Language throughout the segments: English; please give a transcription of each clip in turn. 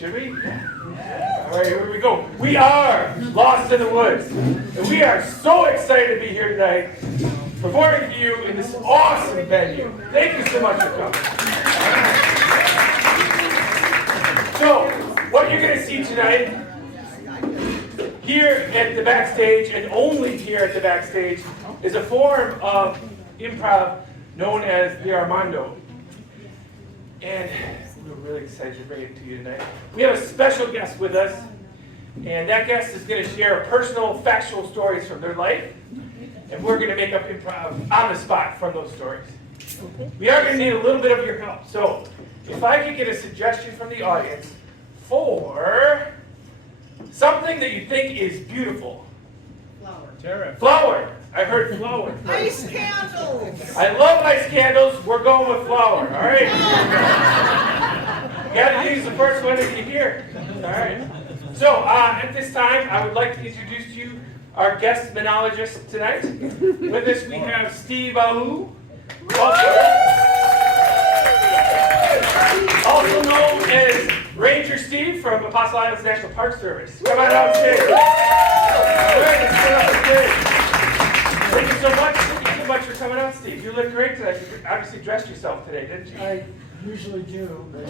should we? Yeah. All right, here we go. We are Lost in the Woods, and we are so excited to be here tonight, performing for you in this awesome venue. Thank you so much for coming. So, what you're going to see tonight, here at the Backstage, and only here at the Backstage, is a form of improv known as the Armando. And we're really excited to bring it to you tonight. We have a special guest with us, and that guest is going to share personal, factual stories from their life, and we're going to make up improv on the spot from those stories. We are going to need a little bit of your help, so if I could get a suggestion from the audience for something that you think is beautiful. Flower. Tara. Flower. I heard flower. Ice candles. I love ice candles. We're going with flower. All right. You got to use the first one that you hear. All right. So at this time, I would like to introduce to you our guest monologist tonight. With us, we have Steve Ahu, also known as Ranger Steve from Apostle Islands National Park Service. Come on out stage. Thank you so much. Thank you so much for coming out, Steve. You look great today. You obviously dressed yourself today, didn't you? I usually do, but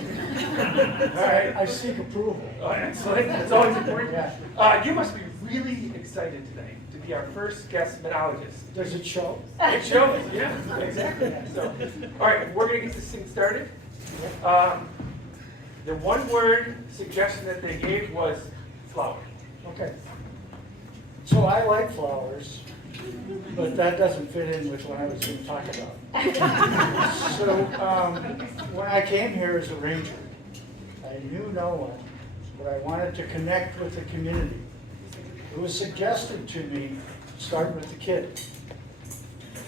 All right. I seek approval. Oh, excellent. That's always important. Yeah. You must be really excited tonight to be our first guest monologist. Does it show? It shows. Yeah, exactly. So, all right, we're going to get this thing started. The one-word suggestion that they gave was flower. Okay. So I like flowers, but that doesn't fit in with what I was going to talk about. So when I came here as a ranger, I knew no one, but I wanted to connect with the community. It was suggested to me, start with the kids.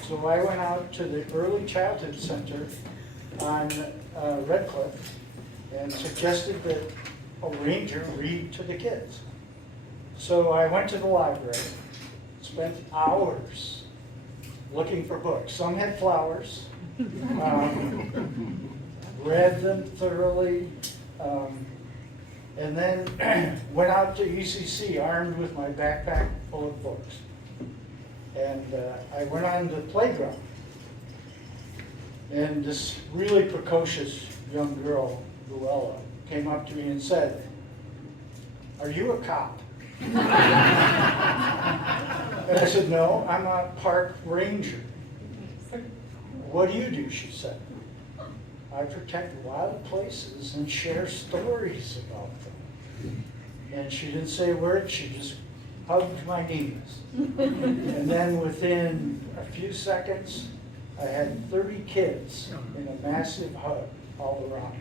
So I went out to the Early Childhood Center on Red Cliff and suggested that a ranger read to the kids. So I went to the library, spent hours looking for books. Some had flowers, read them thoroughly, and then went out to ECC armed with my backpack full of books. And I went on the playground, and this really precocious young girl, Luella, came up to me and said, "Are you a cop?" And I said, "No, I'm a park ranger." "What do you do?" she said. "I protect wild places and share stories about them." And she didn't say a word, she just hugged my knees. And then within a few seconds, I had 30 kids in a massive hug all around.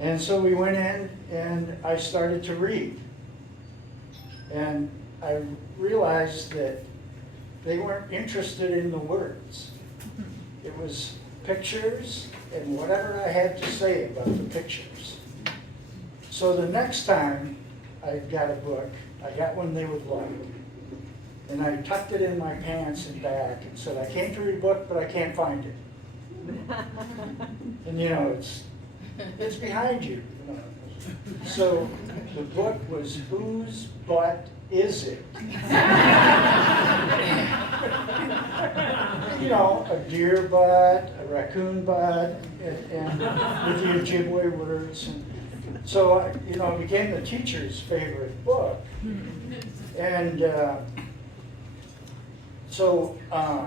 And so we went in and I started to read. And I realized that they weren't interested in the words. It was pictures and whatever I had to say about the pictures. So the next time I got a book, I got one they would like. And I tucked it in my pants and bag and said, "I came to read a book, but I can't find it." And you know, it's behind you. You know. So the book was Whose Butt Is It? You know, a deer butt, a raccoon butt, and with the Ojibwe words. And so, you know, it became the teacher's favorite book. And so a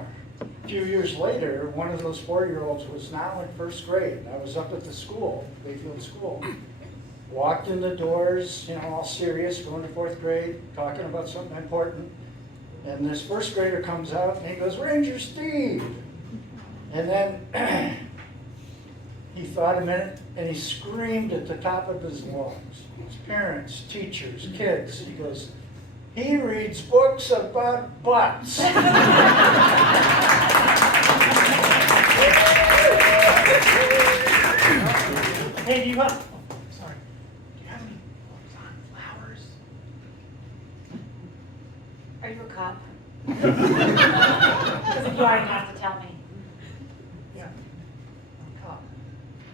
few years later, one of those 4-year-olds was now in first grade. I was up at the school, Bayfield School. Walked in the doors, you know, all serious, going to 4th grade, talking about something important. And this first grader comes out and he goes, "Ranger Steve." And then he thought a minute and he screamed at the top of his lungs. His parents, teachers, kids. He goes, "He reads books about butts." Hey, do you have any books on flowers? Are you a cop? Because if you are, you have to tell me. Yeah. I'm a cop.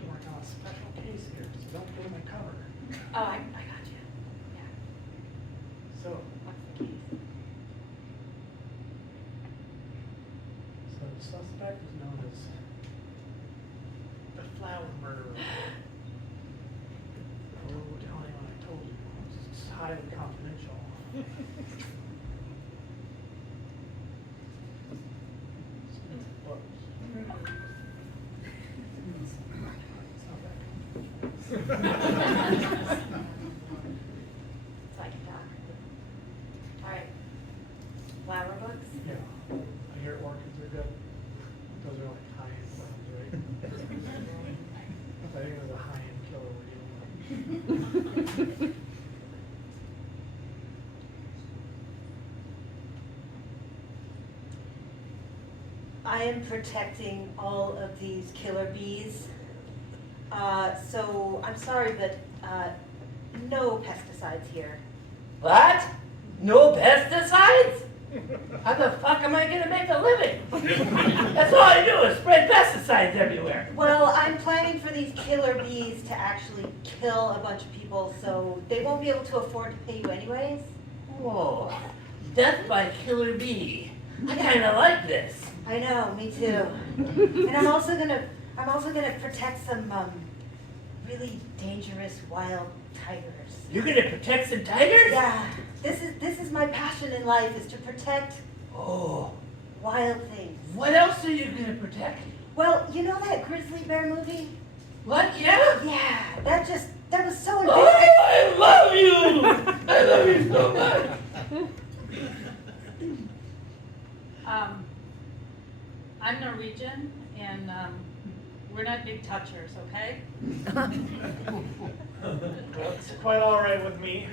We're working on a special case here, so don't go to my cover. Oh, I got you. Yeah, So, what's the case? so the suspect is known as the flower murderer. I won't tell anyone I told you. It's highly confidential. Close. It's not that. It's like a dog. All right. Flower books? Yeah, I hear orchids are good. Those are like high-end ones, right? I think it was a high-end killer we're dealing with. I am protecting all of these killer bees. So I'm sorry, but no pesticides here. What? No pesticides? How the fuck am I gonna make a living? That's all I do is spread pesticides everywhere. Well, I'm planning for these killer bees to actually kill a bunch of people, so they won't be able to afford to pay you anyways. Whoa, death by killer bee. I kinda like this. I know, me too. And I'm also gonna protect some really dangerous wild tigers. You're gonna protect some tigers? Yeah, this is my passion in life, is to protect Oh, wild things. what else are you gonna protect? Well, you know that grizzly bear movie? What, yeah? Yeah, that was so Oh, ambitious. I love you! I love you so much. I'm Norwegian, and we're not big touchers, okay? Well, it's quite all right with me.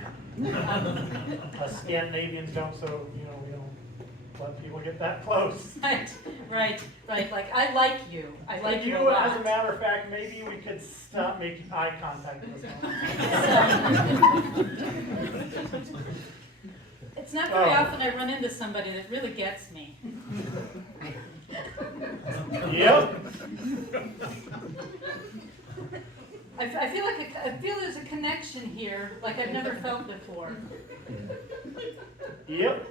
Us Scandinavians don't, so, you know, we don't let people get that close. Right, like, I like you. I like you a You, as a lot. matter of fact, maybe we could stop making eye contact with us. It's not very Oh. often I run into somebody that really gets me. Yep. I feel there's a connection here like I've never felt before. Yep.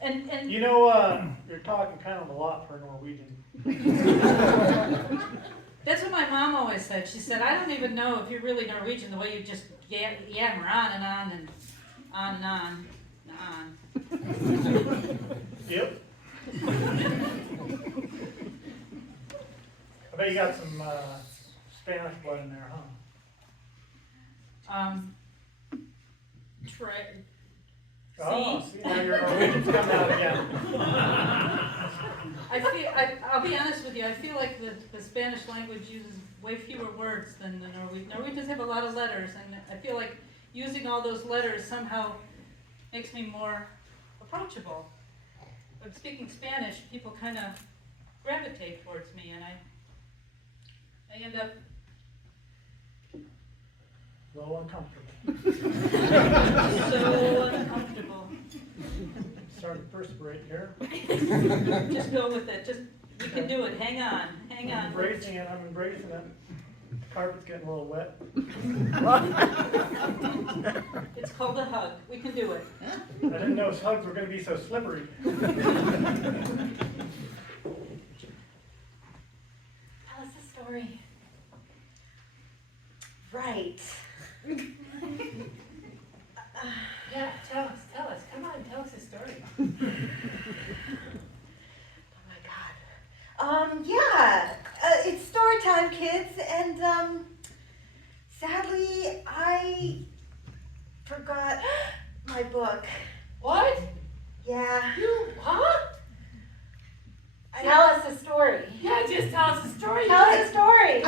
And You know, you're talking kind of a lot for a Norwegian. that's what my mom always said. She said, I don't even know if you're really Norwegian the way you just yammer on and on and on and on and on. Yep. I bet you got some Spanish blood in there, huh? Try. Oh, See? see, now your Norwegian's coming out again. I'll be honest with you, I feel like the Spanish language uses way fewer words than the Norwegian. Norwegians have a lot of letters, and I feel like using all those letters somehow makes me more approachable. But speaking Spanish, people kind of gravitate towards me, and I end up A little uncomfortable. so uncomfortable. Starting to perspirate here. Just go with it. Just we can do it. Hang on. Hang I'm on. embracing it. I'm embracing it. The carpet's getting a little wet. It's called a hug. We can do it. I didn't know hugs were going to be so slippery. Tell us the story. Right. Yeah, tell us. Come on, tell us a story. Oh my God. Yeah. It's story time, kids, and sadly, I forgot my book. What? Yeah. You, huh? Tell us the story. Yeah, just tell us a story. Tell us a story.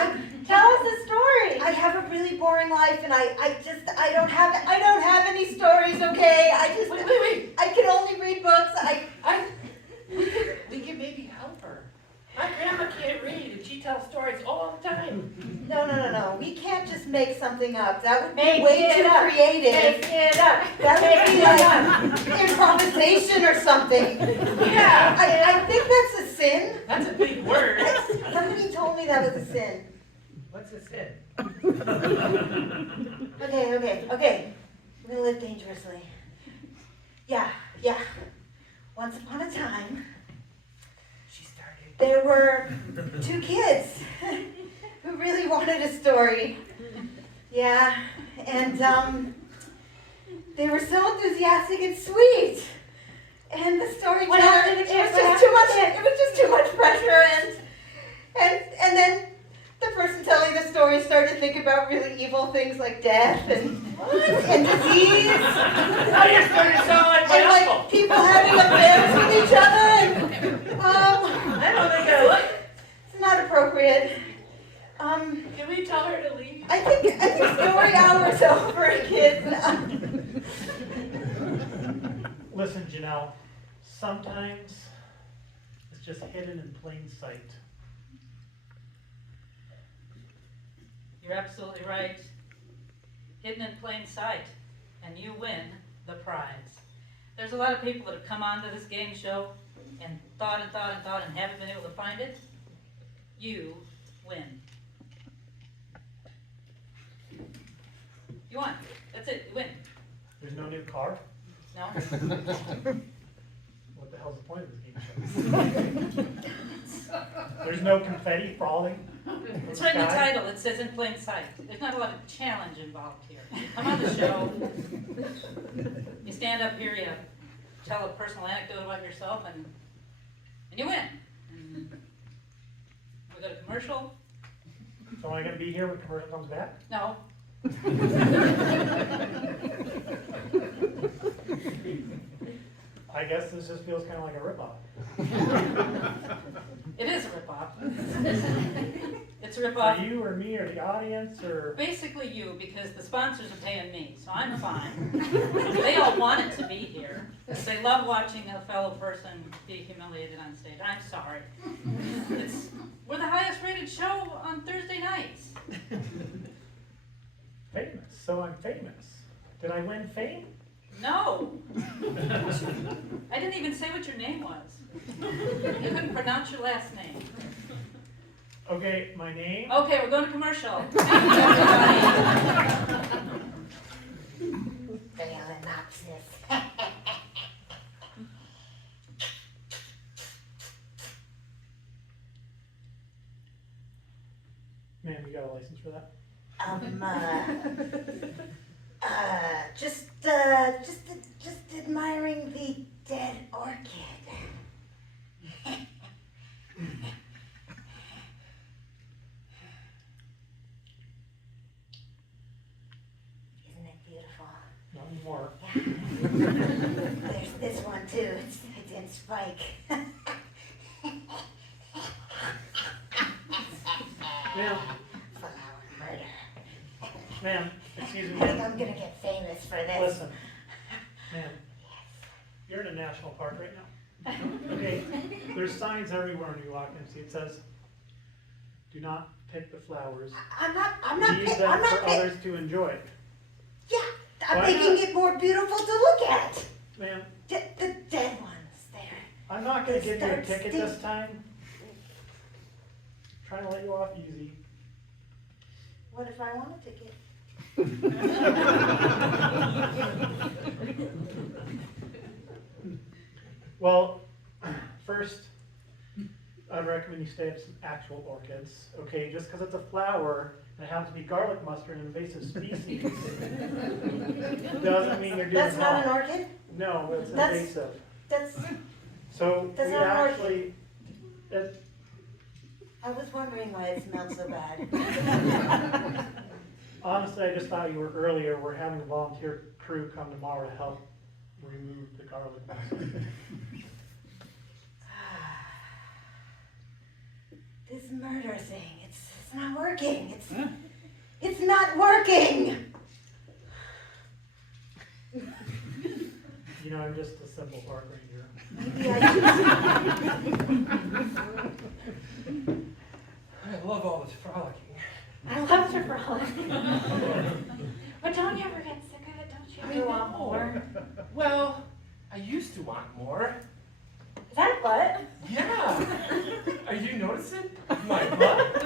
Tell us a story. I have a really boring life, and I don't have any stories. Okay, Wait. I can only read books. We can maybe help her. My grandma can't read, and she tells stories all the time. No. We can't just make something up. That would be Make way it too up. creative. Make it up. That would be Make it like improvisation or something. Yeah. I think that's a sin. That's a big word. Somebody that was a sin. What's a sin? Okay. I'm gonna live dangerously. Yeah. Once upon a time, She started. there were two kids who really wanted a story. Yeah, and they were so enthusiastic and sweet. And the story What happened? it was just too much. It was just too much pressure, and then the person telling the story started to think about really evil things like death and disease, Now you're starting to sound like my and like uncle. people having affairs with each other, and I don't think I like it. it's not appropriate. Can we tell her to leave? I think story hour's over, kids. Listen, Janelle, sometimes it's just hidden in plain sight. You're absolutely right. Hidden in plain sight, and you win the prize. There's a lot of people that have come onto this game show and thought and haven't been able to find it. You win. You won. That's it. You win. There's no new car? No? What the hell's the point of this game show? There's no confetti falling from It's the right in the sky? title. It says in plain sight. There's not a lot of challenge involved here. You come on the show. You stand up here. You tell a personal anecdote about yourself, and you win. And we go to commercial. So am I gonna be here when commercial comes back? No. I guess this just feels kind of like a ripoff. It is a ripoff. It's a For ripoff. you or me or the audience or? Basically you, because the sponsors are paying me, so I'm fine. They all wanted to be here. They love watching a fellow person be humiliated on stage. I'm sorry. We're the highest rated show on Thursday nights. Famous, so I'm famous. Did I win fame? No. I didn't even say what your name was. You couldn't pronounce your last name. Okay, my name? Okay, we're going to commercial. Thank you, everybody. Phalaenopsis. Ma'am, you got a license for that? Just admiring the dead orchid. Isn't it beautiful? Not anymore. There's this one too. It's in Spike. Ma'am, Flower murder. ma'am, excuse me, I think ma'am. I'm gonna get famous for this. Listen, ma'am, you're in a national park right now. Okay, there's signs everywhere when you walk in. See, it says, "Do not pick the flowers. I'm not Leave pick- them I'm not for pick- others to enjoy." Yeah, I'm Why making not? it more beautiful to look at. Ma'am, The dead ones there. I'm not gonna give you a Start ticket stink- this time. Trying to let you off easy. What if I want a ticket? Well, first, I'd recommend you stay at some actual orchids, okay? Just because it's a flower and it happens to be garlic mustard, an invasive species, doesn't mean you're doing That's not an wrong. orchid? No, it's That's- invasive. That's, So that's we not an orchid. actually, it, I was wondering why it smelled so bad. honestly, I just thought you were earlier. We're having a volunteer crew come tomorrow to help remove the garlic mustard. This murder thing, it's not working. It's not working. You know, I'm just a simple park ranger. Maybe I I love all this frolicking. I love to frolic. But don't you ever get sick of it? Don't you ever want more? Well, I used to want more. Is that a butt? Yeah. Are you noticing my butt?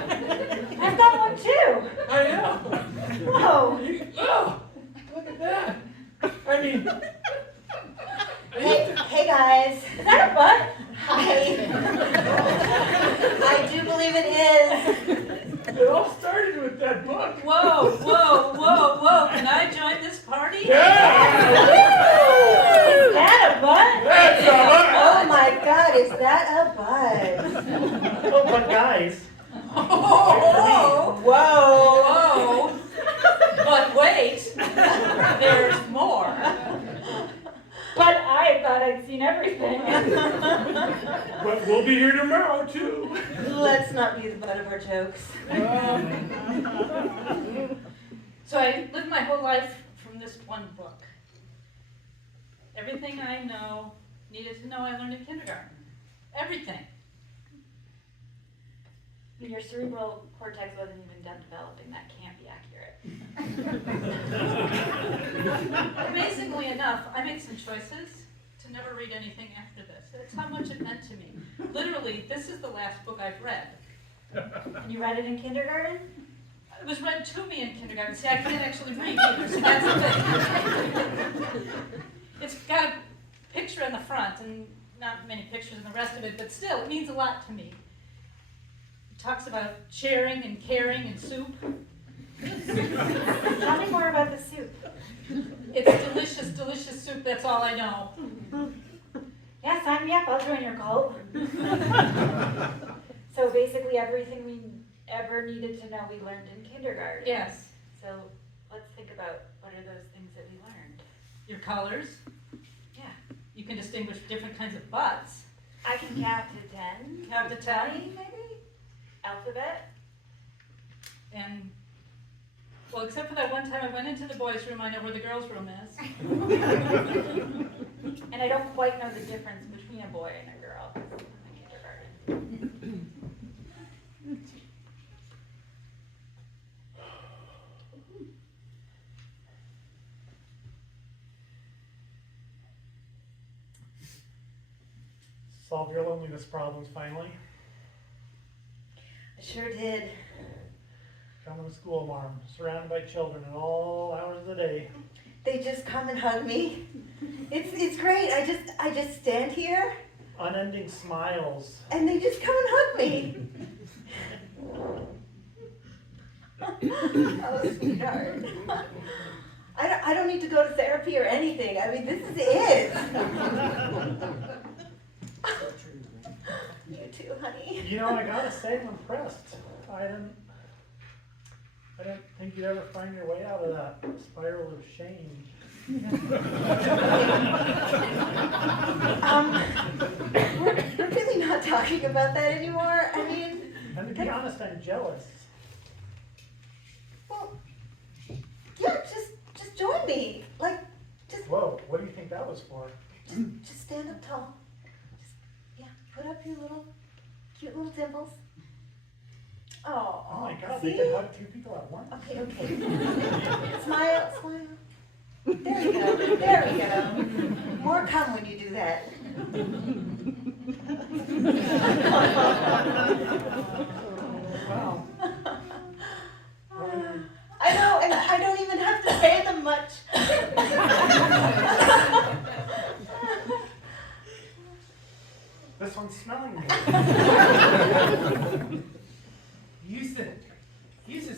It all started with that book. Whoa, whoa, whoa, whoa, can I join this party? Yeah! Is that a butt? That's a Oh my God, is that a buzz? Oh, but guys, Oh, Whoa. whoa, but wait, there's more. But I thought I'd seen everything. But we'll be here tomorrow, too. Let's not be the butt of our jokes. So I lived my whole life from this one book. Everything I needed to know, I learned in kindergarten. Everything. Your cerebral cortex wasn't even done developing. That can't be accurate. Amazingly enough, I made some choices to never read anything after this. That's how much it meant to me. Literally, this is the last book I've read. And you read it in kindergarten? It was read to me in kindergarten. See, I can't actually read either, so that's the thing. It's got a picture in the front and not many pictures in the rest of it, but still, it means a lot to me. It talks about sharing and caring and soup. Tell me more about the soup. It's delicious, delicious soup, that's all I know. Yeah, sign me up. I'll join your cult. So basically everything we ever needed to know we learned in kindergarten. Yes, So let's think about what are those things that we learned. your colors. Yeah. You can distinguish different kinds of butts. I can count to 10. Count to 10. 20 maybe? Alphabet? And, well, except for that one time I went into the boys' room, I know where the girls' room is. And I don't quite know the difference between a boy and a girl in kindergarten. solve your loneliness problems finally. I sure did. Coming to school tomorrow, surrounded by children at all hours of the day. They just come and hug me. It's great. I just stand here Unending smiles. and they just come and hug me. Oh, sweetheart. I don't need to go to therapy or anything. I mean, this is it. You too, honey. You know, I gotta say, I'm impressed. I didn't think you'd ever find your way out of that spiral of shame. We're really not talking about that anymore. I mean, And to be honest, I'm jealous. well, yeah, just join me. Like, Whoa, what do you think that was for? just stand up tall. Just, yeah, put up your cute little dimples. Oh, Oh my god, see? they could hug two people at once. Okay. Smile. There we go. More come when you do that. Wow. I know, and I don't even have to pay them much. This one's smelling me. You used to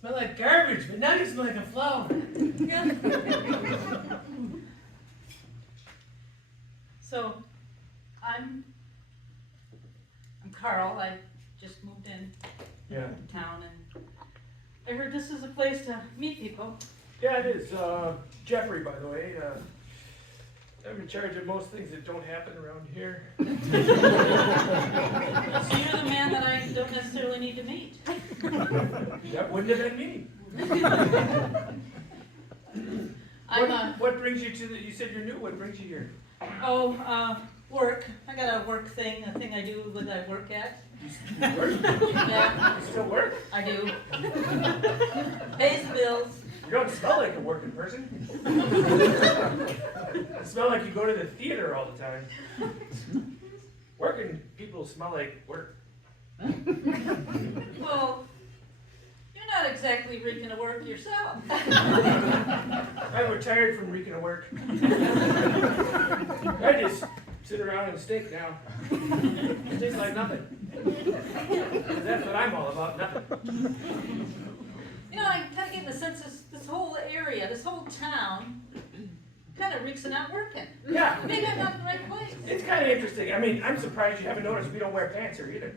smell like garbage, but now you smell like a flower. So, I'm Carl. I just moved in Yeah. town, and I heard this is a place to meet people. Yeah, it is. Jeffrey, by the way. I'm in charge of most things that don't happen around here. So you're the man that I don't necessarily need to meet. That wouldn't have been me. What brings you to the, you said you're new, what brings you here? Work. I got a work thing, a thing I do when I work at. You work? Yeah, You still work? I do. Pays the bills. You don't smell like a working person. You smell like you go to the theater all the time. Working people smell like work. Well, you're not exactly reeking of work yourself. I'm retired from reeking of work. I just sit around and stink now. It tastes like nothing. Because that's what I'm all about, nothing. You know, I'm kind of getting the sense this whole area, this whole town, kind of reeks of not working. Yeah. Maybe I'm not in the right place. It's kind of interesting. I mean, I'm surprised you haven't noticed we don't wear pants here either.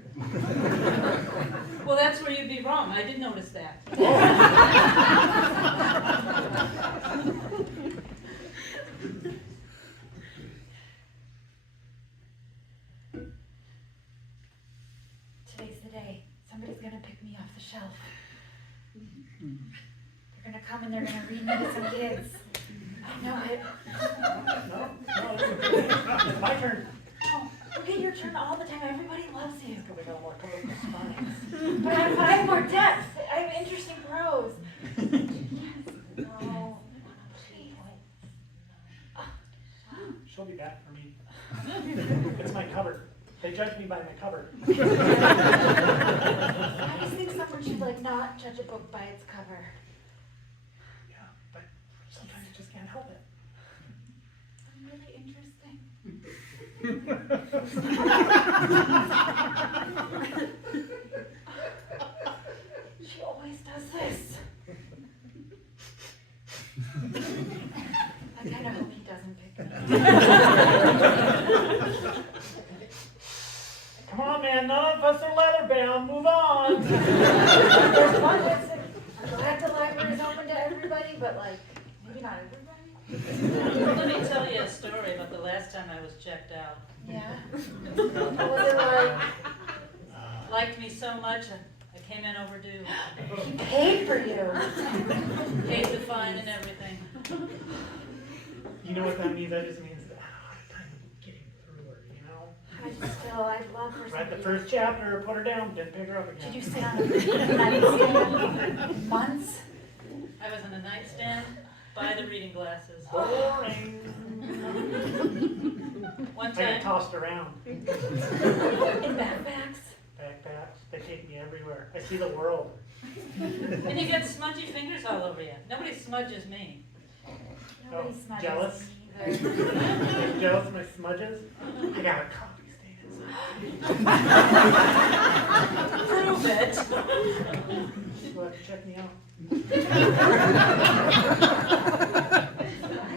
Well, that's where you'd be wrong. I did notice that. Today's the day. Somebody's gonna pick me off the shelf. They're gonna come and they're gonna read me to some kids. I know it. No, it's my turn. Oh, you get your turn all the time. Everybody loves you. We got more colorful spines. But I have more depth. I have interesting prose. Yes. No. She'll be back for me. It's my cover. They judge me by my cover. I just think someone should like not judge a book by its cover. Yeah, but sometimes you just can't help it. I'm really interesting. She always does this. I kind of hope he doesn't pick me. Come on, man. None of us are leather bound. Move on. There's one that's like, I'm glad the library is open to everybody, but like, maybe not everybody. Let me tell you a story about the last time I was checked out. Yeah. What was it like? Liked me so much, I came in overdue. He paid for you. Paid the fine and everything. You know what that means? That just means that I had time getting through her, you know? I'd love for Read somebody. the first chapter, put her down, didn't pick her up again. Did you sit on a nightstand months? I was on a nightstand by the reading glasses. Boring. One I get time, tossed around. In backpacks? Backpacks, they take me everywhere. I see the world. and you get smudgy fingers all over you. Nobody smudges me. Nobody Oh, smudges jealous? me either. You jealous of my smudges? I got a coffee stain inside. Prove it. You'll have to check me out. I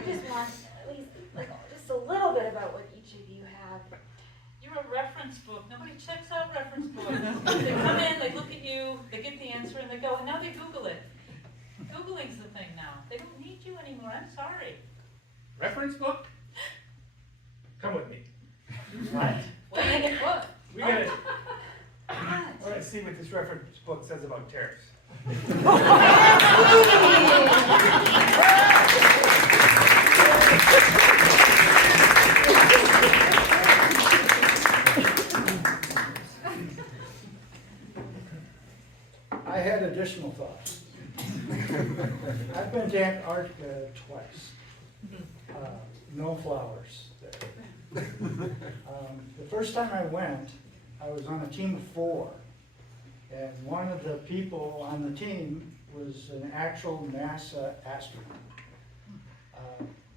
just want at least like just a little bit about what each of you have. You're a reference book. Nobody checks out reference books. They come in, they look at you, they get the answer, and they go, and now they Google it. Googling's the thing now. They don't need you anymore. I'm sorry. Reference book? Come with me. What? Wait, what? We gotta, let's see what this reference book says about tariffs. I had additional thoughts. I've been to Antarctica twice. No flowers there. The first time I went, I was on a team of 4. And one of the people on the team was an actual NASA astronaut.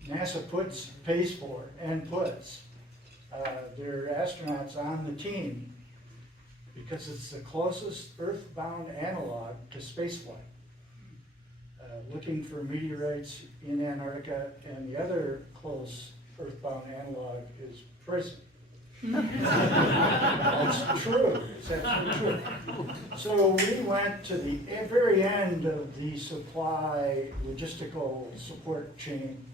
NASA pays for and puts their astronauts on the team because it's the closest earthbound analog to spaceflight. Looking for meteorites in Antarctica, and the other close earthbound analog is prison. That's true, it's absolutely true. So we went to the very end of the supply logistical support chain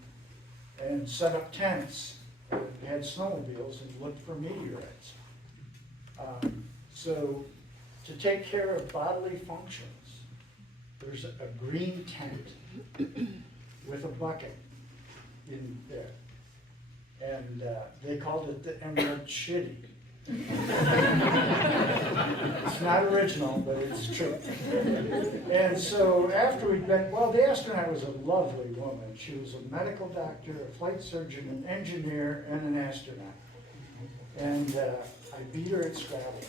and set up tents. We had snowmobiles and looked for meteorites. So to take care of bodily functions, there's a green tent with a bucket in there. And they called it the Emerald Shitty. It's not original, but it's true. And so after we'd been, well, the astronaut was a lovely woman. She was a medical doctor, a flight surgeon, an engineer, and an astronaut. And I beat her at Scrabble.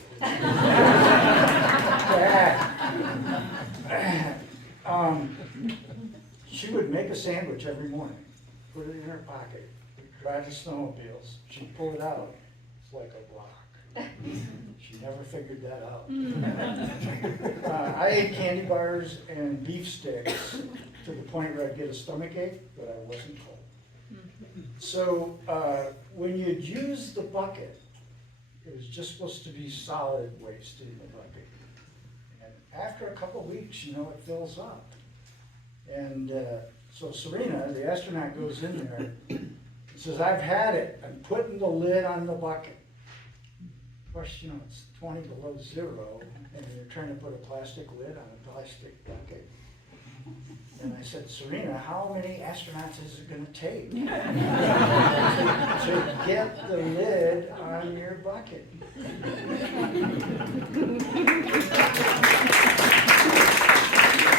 She would make a sandwich every morning, put it in her pocket, ride the snowmobiles. She'd pull it out, it's like a rock. She never figured that out. I ate candy bars and beef sticks to the point where I'd get a stomach ache, but I wasn't cold. So when you'd use the bucket, it was just supposed to be solid waste in the bucket. And after a couple weeks, you know, it fills up. And so Serena, the astronaut, goes in there and says, I've had it. I'm putting the lid on the bucket. Of course, you know, it's 20 below zero, and you're trying to put a plastic lid on a plastic bucket. And I said, Serena, how many astronauts is it going to take to get the lid on your bucket?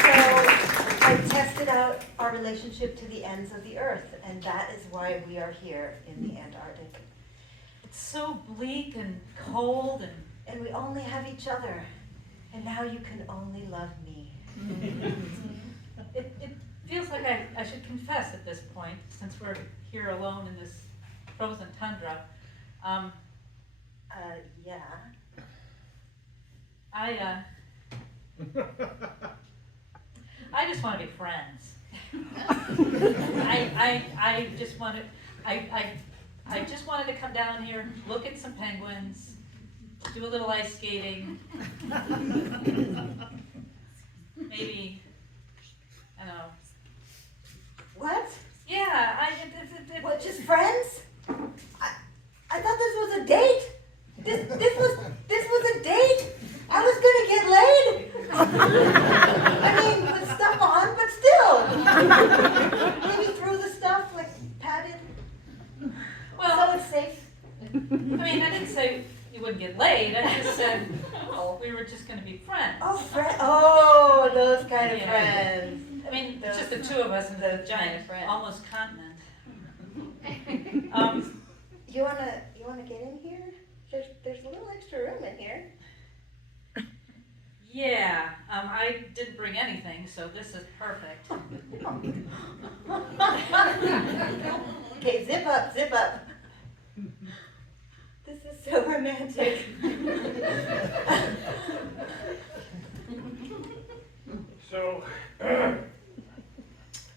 So I tested out our relationship to the ends of the earth, and that is why we are here in the Antarctic. It's so bleak and cold and And we only have each other, and now you can only love me. it feels like I should confess at this point, since we're here alone in this frozen tundra. Yeah. I just want to be friends. I just wanted, I just wanted to come down here, look at some penguins, do a little ice skating. Maybe, I don't know. What? Yeah, What, just friends? I thought this was a date. This was a date. I was gonna get laid. I mean, with stuff on, but still. Maybe through the stuff, like padded. Well, So it's safe. I mean, I didn't say you wouldn't get laid. I just said, oh, we were just gonna be friends. Oh, those kind of Yeah. friends. I mean, it's just the two of us in the Those kind giant, of friends. almost continent. You wanna get in here? There's a little extra room in here. Yeah, I didn't bring anything, so this is perfect. Okay, zip up, zip up. This is so romantic. So, you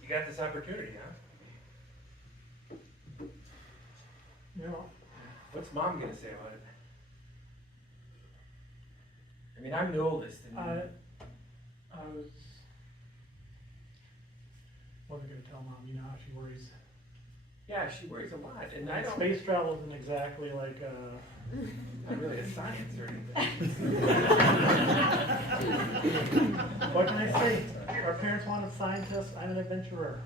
got this opportunity, huh? You know, What's Mom gonna say about it? I mean, I'm the oldest, and I wasn't gonna tell Mom, you know how she worries. yeah, she worries a lot, and I don't. Space travel isn't exactly like, Not really a science or anything. what can I say? Our parents wanted scientists, I'm an adventurer.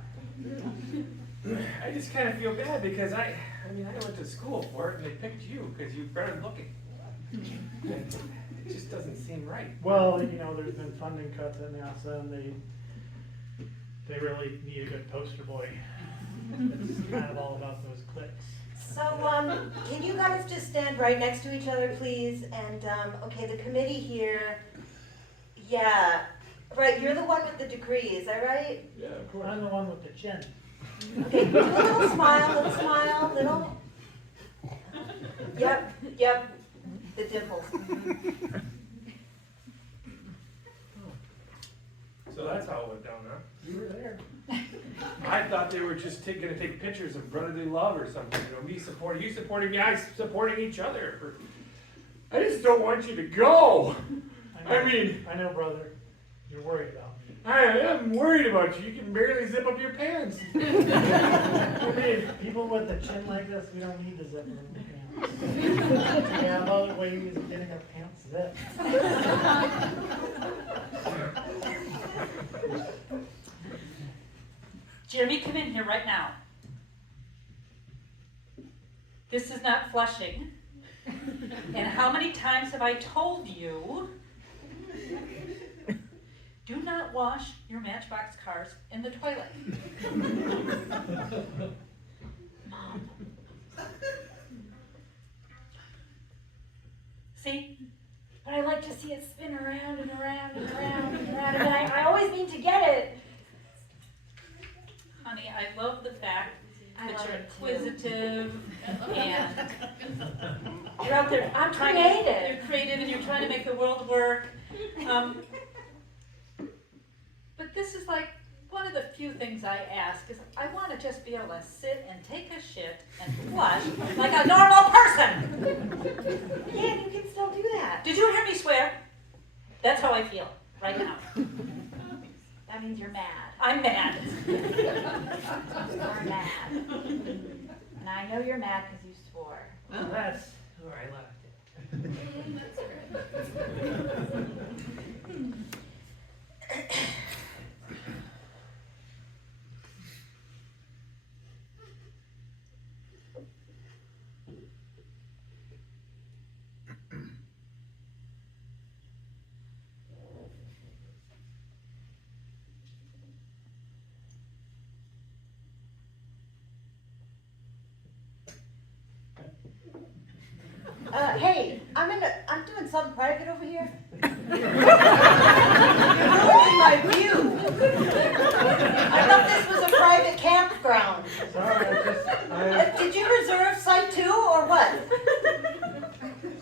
I just kind of feel bad because I went to school for it, and they picked you because you're better looking. And it just doesn't seem right. Well, you know, there's been funding cuts at NASA, and they really need a good poster boy. It's kind of all about those clicks. So, can you guys just stand right next to each other, please? And, okay, the committee here, yeah, right, you're the one with the degree, is that right? Yeah, of course. I'm the one with the chin. Okay, do a little smile, little. Yep, the dimples. So that's how it went down, huh? You were there. I thought they were just gonna take pictures of brotherly love or something, you know, me supporting, you supporting me, I supporting each other. I just don't want you to go. I mean, I know, brother, you're worried about me. I am worried about you. You can barely zip up your pants. I mean, people with a chin like this, we don't need to zip them pants. We have other ways of getting our pants zipped. Jeremy, come in here right now. This is not flushing. And how many times have I told you, do not wash your Matchbox cars in the toilet? See? But I like to see it spin around and around and around and around, and I always mean to get it. Honey, I love the fact I that love you're it too. inquisitive and You're out there. I'm trying creative. You're creative, and you're trying to make the world work. But this is like one of the few things I ask is I want to just be able to sit and take a shit and flush like a normal person. Yeah, you can still do that. Did you hear me swear? That's how I feel right now. That means you're mad. I'm mad. You're mad. And I know you're mad because you swore. Well, that's where I left it. Hey, I'm doing something private over here. You're ruining my view. I thought this was a private campground. Sorry, Did you reserve site 2 or what?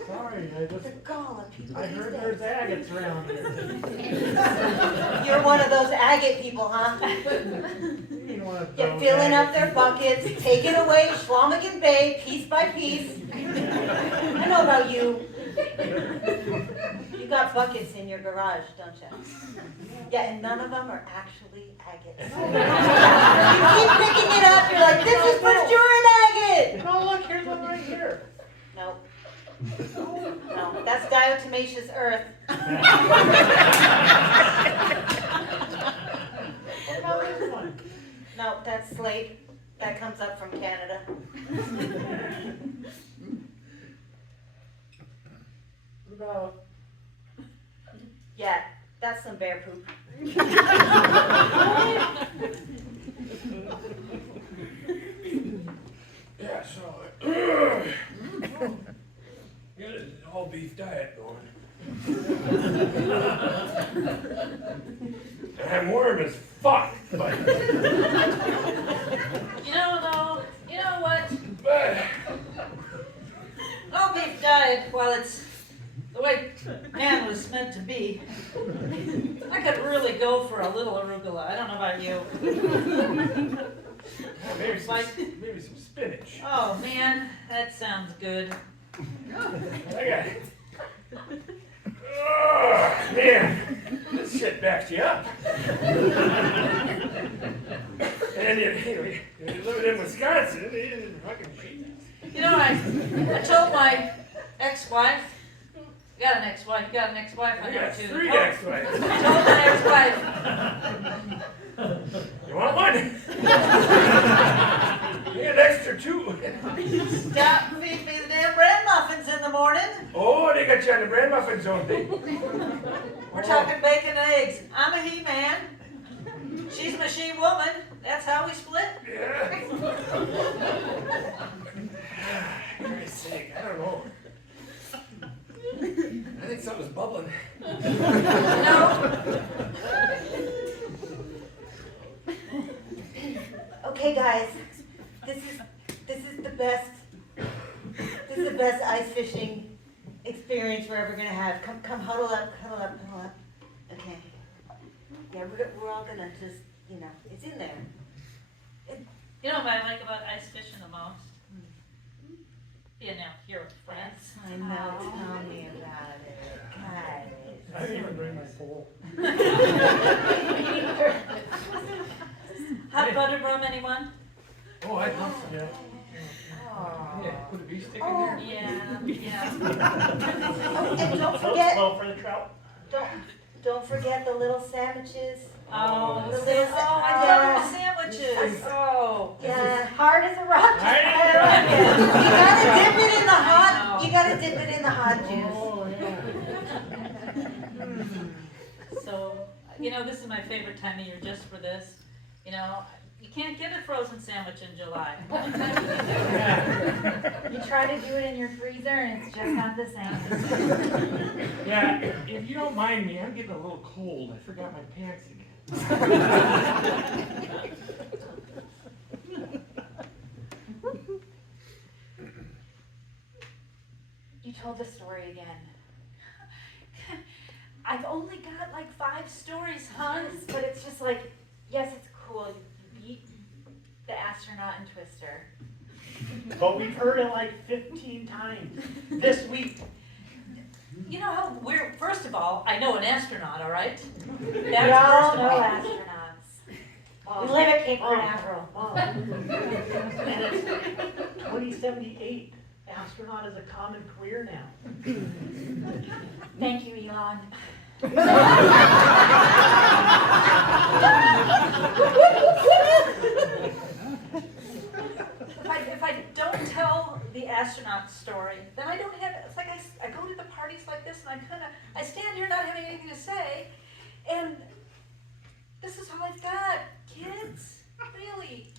sorry, The gall of people I these heard days. there's agates around here. You're one of those agate people, huh? You mean one of You're those filling up agates? their buckets, taking away Schlumberger Bay piece by piece. I know about you. You got buckets in your garage, don't you? Yeah, and none of them are actually agates. You keep picking it up, you're like, this is for sure an agate! No, look, here's one right here. No. No, that's diatomaceous earth. What about this one? No, that's slate. That comes up from Canada. What about... Yeah, that's some bear poop. Yeah, so got an all beef diet going. I'm warm as fuck, but You know what? but No beef diet, well, it's the way man was meant to be. I could really go for a little arugula. I don't know about you. maybe some spinach. Oh, man, that sounds good. I got it. Oh, man, this shit backs you up. And you live in Wisconsin, it's fucking cheap. You know, I told my ex-wife, you got an ex-wife, you got an ex-wife, I I know got too. 3 ex-wives. I told my ex-wife, You want one? You get an extra 2. stop feeding me the damn bread muffins in the morning. Oh, they got you on the bread muffin zone thing. We're talking bacon and eggs. I'm a he-man. She's a machine woman. That's how we split. Yeah. For Christ's sake, I don't know. I think something's bubbling. No. Okay, guys, this is the best. This is the best ice fishing experience we're ever gonna have. Come, huddle up. Okay. Yeah, we're all gonna just, it's in there. You know what I like about ice fishing the most? Being out here with friends. I know. Tell me about it, guys. I didn't even bring my pole. Hot buttered rum, anyone? Oh, I love some. Yeah. Yeah, put a beef stick in there. Yeah. Oh, and don't forget, for the trout. don't forget the little sandwiches. Oh, The I little love the sandwiches. Oh. Yeah. Hard as a rock. You gotta dip it in the hot juice. Oh, yeah. So, this is my favorite time of year just for this. You can't get a frozen sandwich in July. You try to do it in your freezer and it's just not the same. Yeah, if you don't mind me, I'm getting a little cold. I forgot my pants again. tell the story again. I've only got like 5 stories, Hans, but it's just like, yes, it's cool. You beat the astronaut in Twister. But we've heard it like 15 times this week. You know how we're, first of all, I know an astronaut, all right? We That's all first of know all. astronauts. We live at Cape Canaveral. Mom. And it's 2078. Astronaut is a common career now. Thank you, Elon. If I don't tell the astronaut story, then I don't have, it's like I go to the parties like this and I stand here not having anything to say, and this is all I've got, kids, really.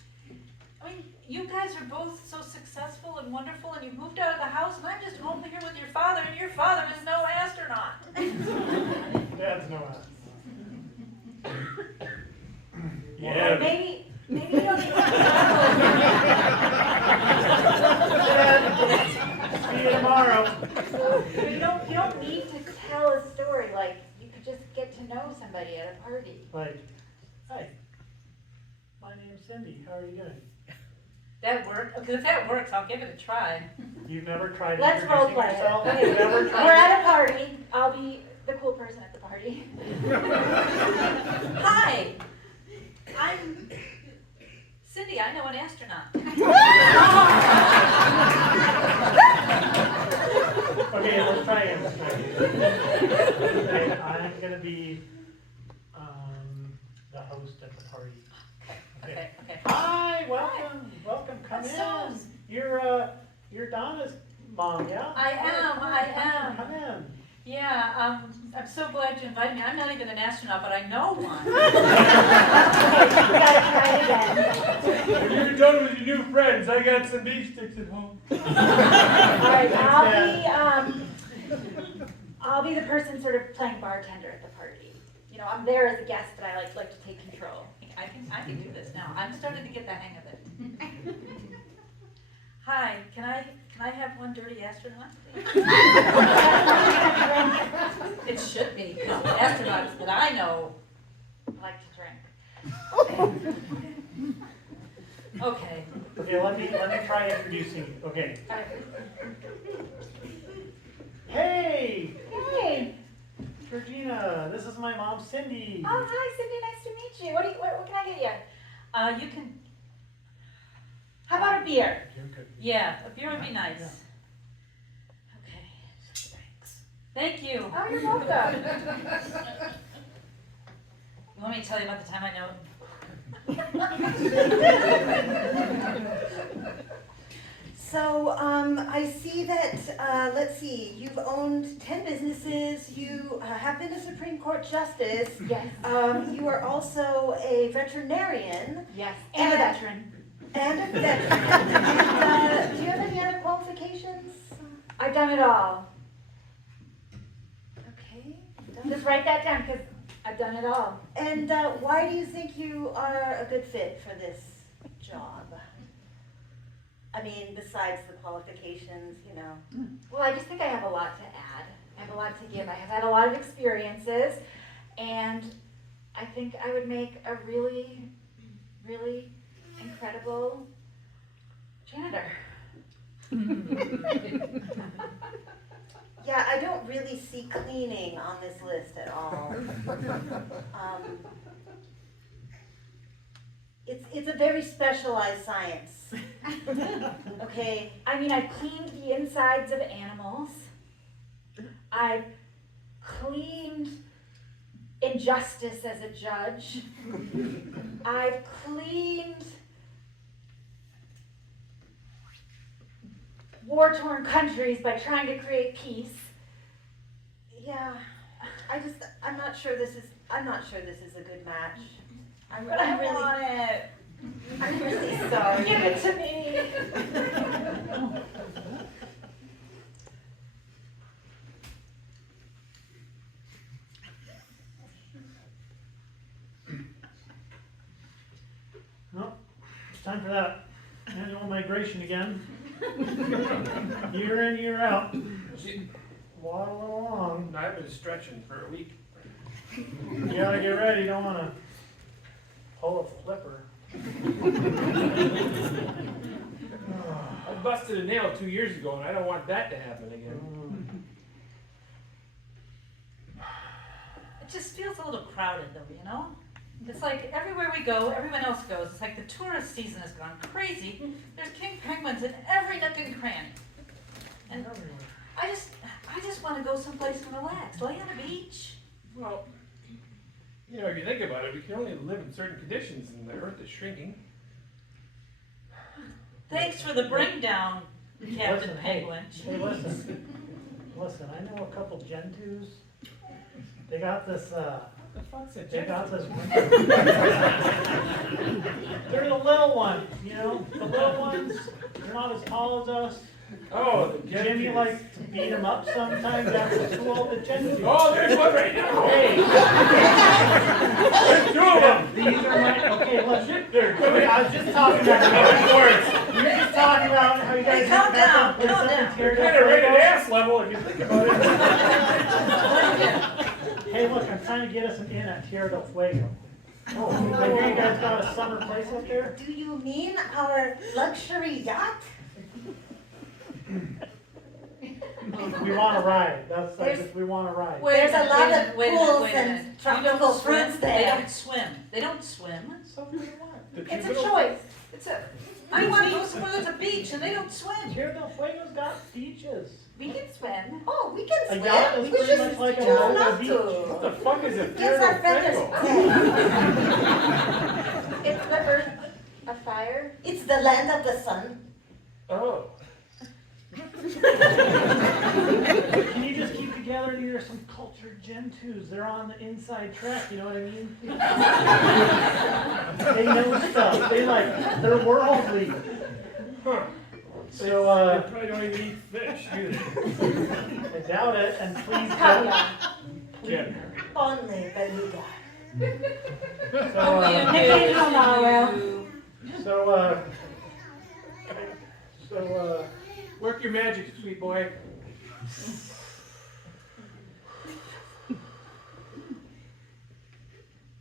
I mean, you guys are both so successful and wonderful, and you moved out of the house, and I'm just home here with your father, and your father is no astronaut. Dad's no astronaut. Yeah. Maybe you don't need See you tomorrow. you don't need to tell a story. Like, you could just get to know somebody at a party. Like, hi, my name's Cindy. How are you doing? That worked, because if that works, I'll give it a try. You've never tried Let's introducing role play it. yourself? Okay. You've never We're tried? at a party. I'll be the cool person at the party. Hi, I'm Cindy, I know an astronaut. Okay, let's try it. Okay, I'm gonna be the host at the party. Okay. Hi, welcome, come So- in. You're Donna's mom, yeah? I am. Come in. Yeah, I'm so glad you invited me. I'm not even an astronaut, but I know one. Okay, you gotta try it again. When you're done with your new friends, I got some beef sticks at home. All right, I'll be the person sort of playing bartender at the party. You know, I'm there as a guest, but I like to take control. I can do this now. I'm starting to get the hang of it. Hi, can I have one dirty astronaut, please? It should be, because the astronauts that I know like to drink. Okay. Okay, let me try introducing you. Okay. Hey, Hey. Georgina, this is my mom, Cindy. Oh, hi, Cindy. Nice to meet you. What can I get you? You can, How about a beer? yeah, a beer would be nice. Okay, thanks. Thank you. Oh, you're welcome. Let me tell you about the time I know. So, I see that, let's see, you've owned 10 businesses, you have been a Supreme Court Justice. Yes. You are also a veterinarian. Yes. And a And- veteran. And a veteran. And, do you have any other qualifications? I've done it all. Okay. Just write that down because I've done it all. And why do you think you are a good fit for this job? I mean, besides the qualifications, you know. Well, I just think I have a lot to add. I have a lot to give. I have had a lot of experiences, and I think I would make a really, really incredible janitor. Yeah, I don't really see cleaning on this list at all. It's a very specialized science. Okay, I mean, I've cleaned the insides of animals. I've cleaned injustice as a judge. I've cleaned war-torn countries by trying to create peace. yeah, I'm not sure this is a good match. But I want it. I'm really sorry. Give it to me. Well, it's time for that annual migration again. Year in, year out. Waddle along. I've been stretching for a week. You gotta get ready, you don't wanna pull a flipper. I busted a nail 2 years ago, and I don't want that to happen again. It just feels a little crowded though, you know? It's like everywhere we go, everyone else goes. It's like the tourist season has gone crazy. There's king penguins in every nook and cranny. And I just want to go someplace and relax. Lay on a beach. Well, you know, if you think about it, we can only live in certain conditions, and the Earth is shrinking. Thanks for the bring down, Captain Listen, hey, Penguin. Hey, listen. Listen, I know a couple Gen 2s. They got this, What the fuck's a they jet? got this. They're the little ones, you know? The little ones, they're not as tall as us. Oh, the jet. Jimmy likes to beat them up sometimes after school, the Gen 2s. Oh, there's one right now. Hey! There's two of them. These are my, okay, look, They're good. I was just talking about, you were just talking about how you guys. Hey, calm down, There's calm something down. here They're kind of rated ass level if you think about it. Hey, look, I'm trying to get us an inn at Tierra del Fuego. Oh, I hear you guys got a summer place up there? Do you mean our luxury yacht? We want to ride, that's, There's- we want to ride. There's a lot of wait a minute, pools wait a and minute. You tropical don't swim. fruits They there. don't swim. They don't swim. So what do you want? It's a choice. I want to go somewhere there's a beach and they don't swim. Tierra del Fuego's got beaches. We can swim. Oh, we can A swim. yacht is We pretty just much like a choose motor not beach. to. What the fuck is a It's Tierra our del feathers. Fuego? It's the earth of fire. It's the land of the sun. Oh. Can you just keep together? These are some cultured Gen 2s. They're on the inside track, you know what I mean? They know stuff. They're worldly. Huh. So, They probably don't even eat fish, do they? I doubt it, and please Oh, don't. yeah. Yeah. Only beluga. So, Work your magic, sweet boy.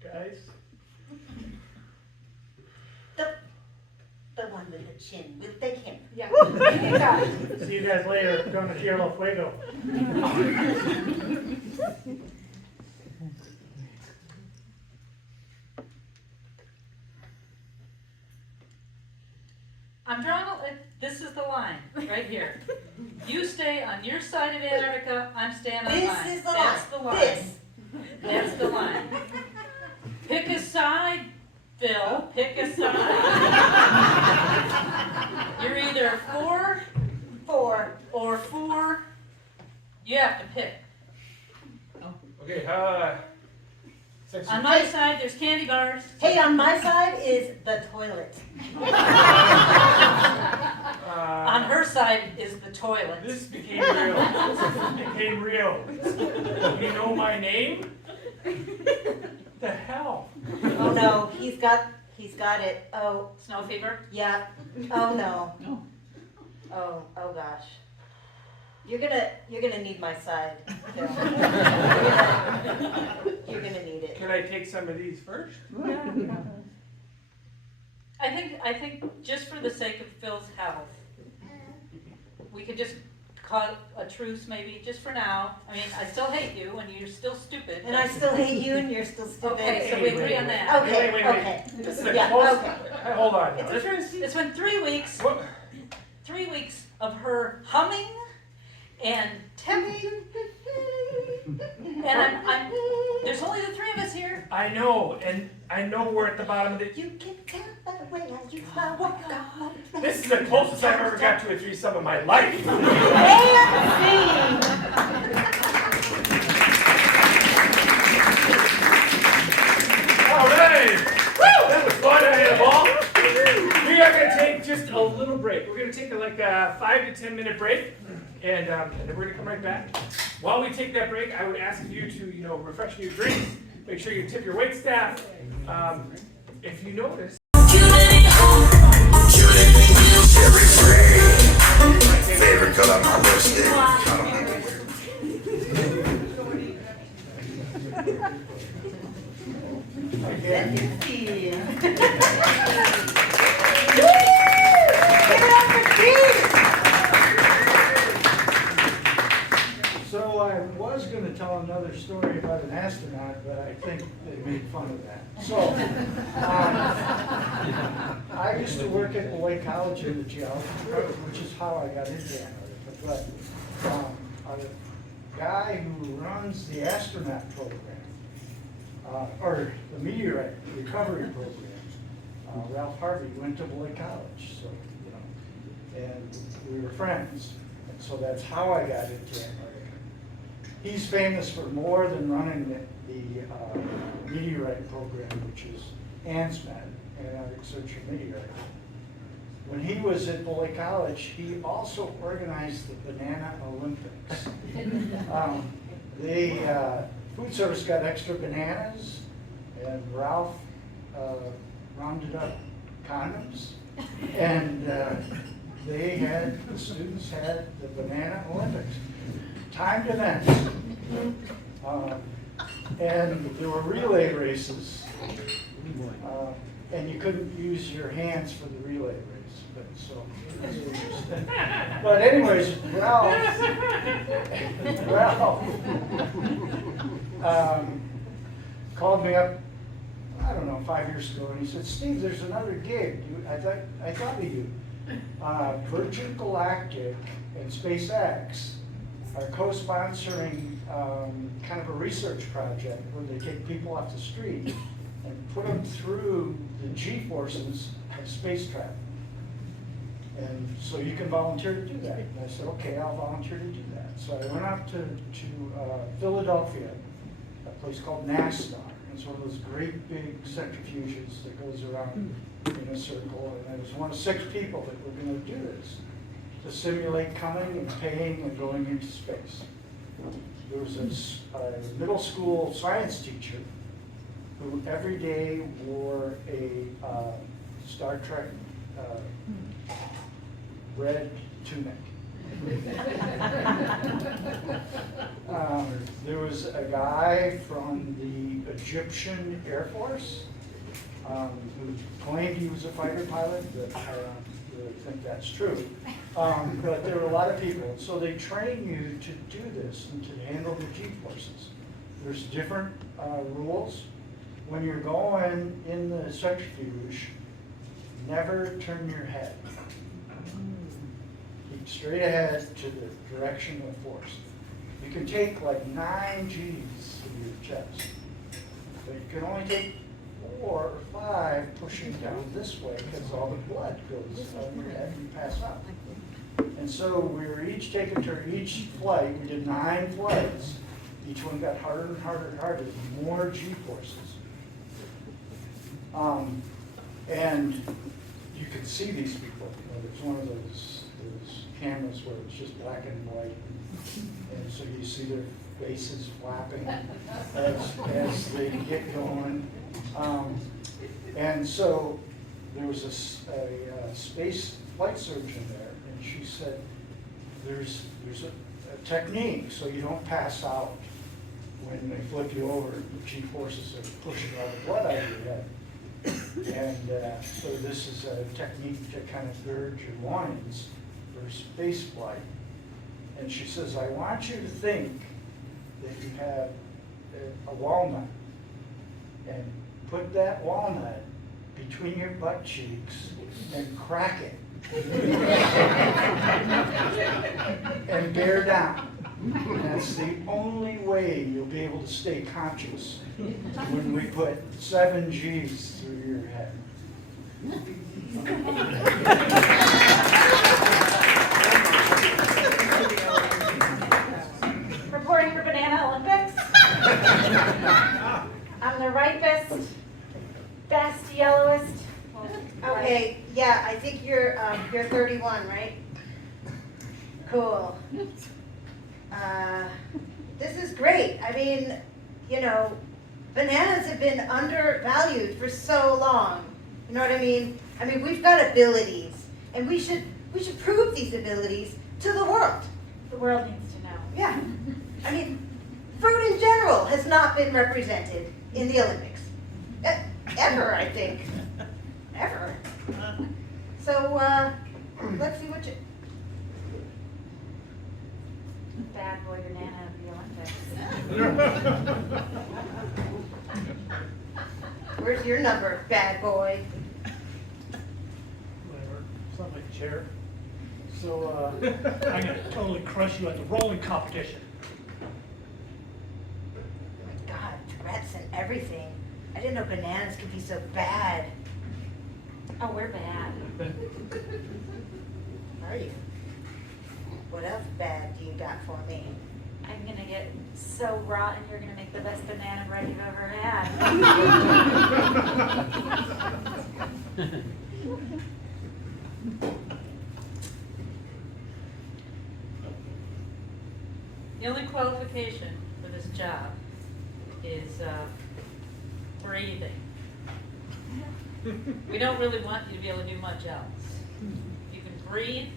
guys, The one with the chin. We'll take him. Yeah. see you guys later. Going to Tierra del Fuego. I'm drawing this is the line, right here. You stay on your side of Antarctica, I'm staying on This mine. is the That's line. the line. This. That's the line. Pick a side, Phil, pick a side. You're either for or for, you have to pick. Okay, section. On my side, there's candy bars. Hey, on my side is the toilet. On her side is the toilet. This became real. This became real. You know my name? The hell? Oh no, he's got it. Oh, Snow fever? yeah. Oh no. No. Oh gosh. You're gonna need my side. Phil. You're gonna need it. Can I take some of these first? I think just for the sake of Phil's health, we could just call it a truce maybe, just for now. I mean, I still hate you and you're still stupid. And I still hate you, and you're still stupid. Okay, so we agree on that. Okay, Wait. okay. This is a Yeah, close. okay. Hold on. It's a This- truce. It's been 3 weeks, What? 3 weeks of her humming and temping, and I'm there's only the three of us here. I know, and I know we're at the bottom of the. You can tell by the way I use my walk on. This is the closest I've ever got to a threesome in my life. And scene. All right. That was fun. I had a ball. We are going to take just a little break. We're going to take like a 5 to 10 minute break, and then we're going to come right back. While we take that break, I would ask you to, refresh your drinks. Make sure you tip your wait staff. If you notice. Favorite color, my lipstick. again. Steve. Give it up for Steve. So I was gonna tell another story about an astronaut, but I think they made fun of that. So, I used to work at Beloit College in the geology department, which is how I got into Antarctica. But a guy who runs the astronaut program, or the meteorite recovery program, Ralph Harvey, went to Beloit College, so, and we were friends. And so that's how I got into Antarctica. He's famous for more than running the meteorite program, which is ANSMET, Antarctic Search for Meteorite. When he was at Beloit College, he also organized the Banana Olympics. The food service got extra bananas, and Ralph rounded up condoms, and the students had the Banana Olympics. Timed events. And there were relay races. And you couldn't use your hands for the relay race. But so it was interesting. But anyways, Ralph called me up, I don't know, 5 years ago, and he said, Steve, there's another gig. I thought of you. Virgin Galactic and SpaceX are co-sponsoring kind of a research project where they take people off the street and put them through the G-forces of space travel. And so you can volunteer to do that. And I said, okay, I'll volunteer to do that. So I went out to Philadelphia, a place called NASTAR. It's one of those great big centrifuges that goes around in a circle. And I was one of 6 people that were going to do this, to simulate coming and paying and going into space. There was a middle school science teacher who every day wore a Star Trek red tunic. There was a guy from the Egyptian Air Force who claimed he was a fighter pilot, but I don't really think that's true. But there were a lot of people. So they train you to do this and to handle the G-forces. There's different rules. When you're going in the centrifuge, never turn your head. Keep straight ahead to the direction of force. You can take like 9 Gs in your chest, but you can only take 4 or 5 pushing down this way because all the blood goes on your head and you pass out. And so we were each taken to each flight. We did 9 flights. Each one got harder and harder and harder, more G-forces. And you could see these people. There's one of those cameras where it's just black and white. And so you see their faces flapping as they get going. And so there was a space flight surgeon there, and she said, there's a technique so you don't pass out when they flip you over. The G-forces are pushing all the blood out of your head. And so this is a technique to kind of gird your loins for space flight. And she says, I want you to think that you have a walnut and put that walnut between your butt cheeks and crack it. And bear down. That's the only way you'll be able to stay conscious when we put 7 Gs through your head. Reporting for Banana Olympics. I'm the ripest, best, yellowest. Okay, yeah, I think you're 31, right? Cool. This is great. I mean, you know, bananas have been undervalued for so long. You know what I mean? I mean, we've got abilities, and we should prove these abilities to the world. The world needs to know. Yeah. I mean, fruit in general has not been represented in the Olympics. ever, I think. Ever. So, let's see what you, Bad boy banana of the Olympics. where's your number, bad boy? Whatever, something like a chair. So, I'm gonna totally crush you at the rolling competition. Oh my God, Tourette's and everything. I didn't know bananas could be so bad. Oh, we're bad. Are you? What else bad do you got for me? I'm gonna get so rotten, you're gonna make the best banana bread you've ever had. The only qualification for this job is breathing. We don't really want you to be able to do much else. You can breathe.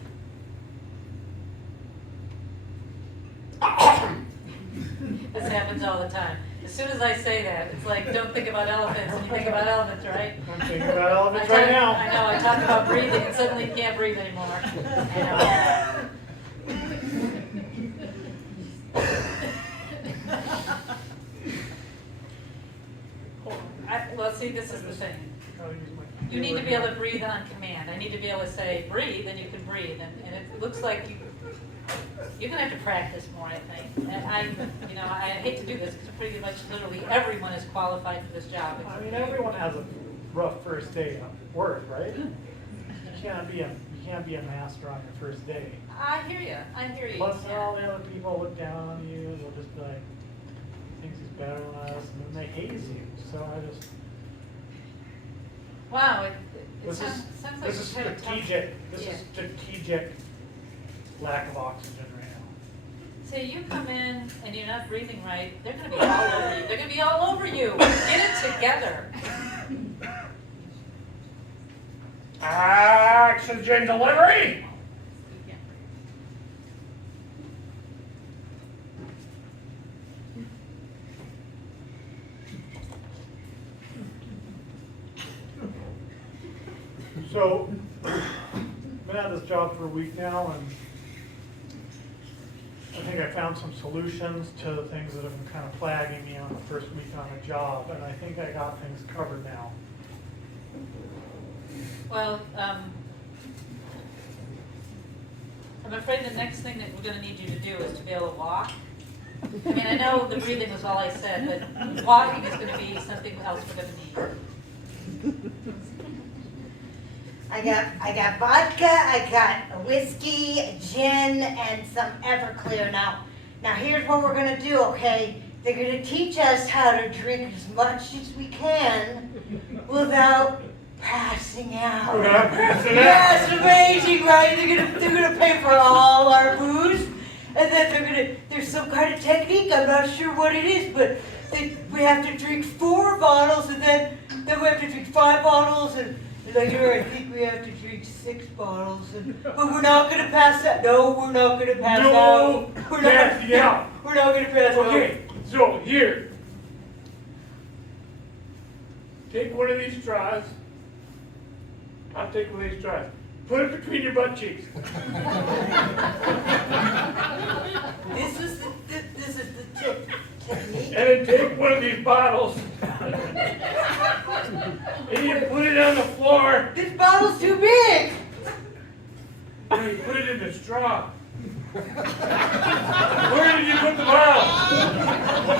This happens all the time. As soon as I say that, it's like, don't think about elephants, and you think about elephants, right? I'm thinking about elephants I right talk- now. I know, I talk about breathing, and suddenly you can't breathe anymore. I well, see, this is the thing. I'll use my You need to be keyboard able to breathe on command. I need to be able to say, breathe, and you can breathe. And it looks like you're gonna have to practice more, I think. And I hate to do this, because pretty much literally everyone is qualified for this job. now. I mean, everyone has a rough first day at work, right? You can't be a master on your first day. I hear you. Plus, yeah. all the other people look down on you, they'll just be like, thinks he's better than us, and then they haze you. So I just, Wow, it this sounds is, like this is it's kind of tough. strategic, this Yeah. is strategic lack of oxygen right now. Say you come in and you're not breathing right, they're gonna be all over you. They're gonna be all over you. Get it together. Oxygen delivery. So, I've been at this job for a week now, and I think I found some solutions to the things that have been kind of plaguing me on the first week on the job, and I think I got things covered now. Well, I'm afraid the next thing that we're gonna need you to do is to be able to walk. I mean, I know the breathing was all I said, but walking is gonna be something else we're gonna need. I got vodka, I got a whiskey, a gin, and some Everclear. Now here's what we're gonna do, okay? They're gonna teach us how to drink as much as we can without passing out. Without passing out. Yeah, it's amazing, right? They're gonna pay for all our booze, and then there's some kind of technique, I'm not sure what it is, but we have to drink 4 bottles, and then we have to drink 5 bottles, and later I think we have to drink 6 bottles, but we're not gonna pass out. No, we're not gonna pass No out. passing out. We're not gonna pass out. Okay, so here. Take one of these straws. I'll take one of these straws. Put it between your butt cheeks. This is the technique. And then take one of these bottles. And you put it on the floor. This bottle's too big. And you put it in the straw. Where did you put the bottle?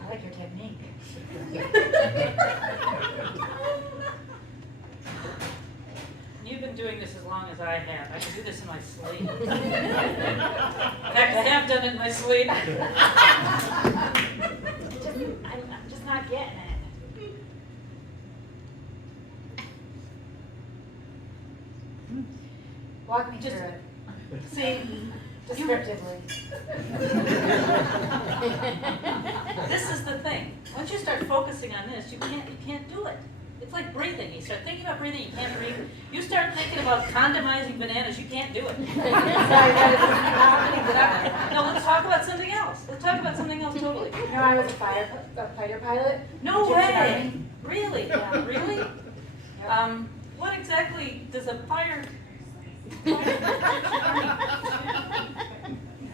I like your technique. You've been doing this as long as I have. I can do this in my sleep. In fact, I have done it in my sleep. I'm just not getting it. Walk me through it, See, descriptively. this is the thing. Once you start focusing on this, you can't do it. It's like breathing. You start thinking about breathing, you can't breathe. You start thinking about condomizing bananas, you can't do it. Sorry, that is not. No, let's talk about something else. Let's talk about something else totally. You know, I was a fighter pilot. No Egyptian way! Army. Really? Yeah. Really? Yep. What exactly does a fire...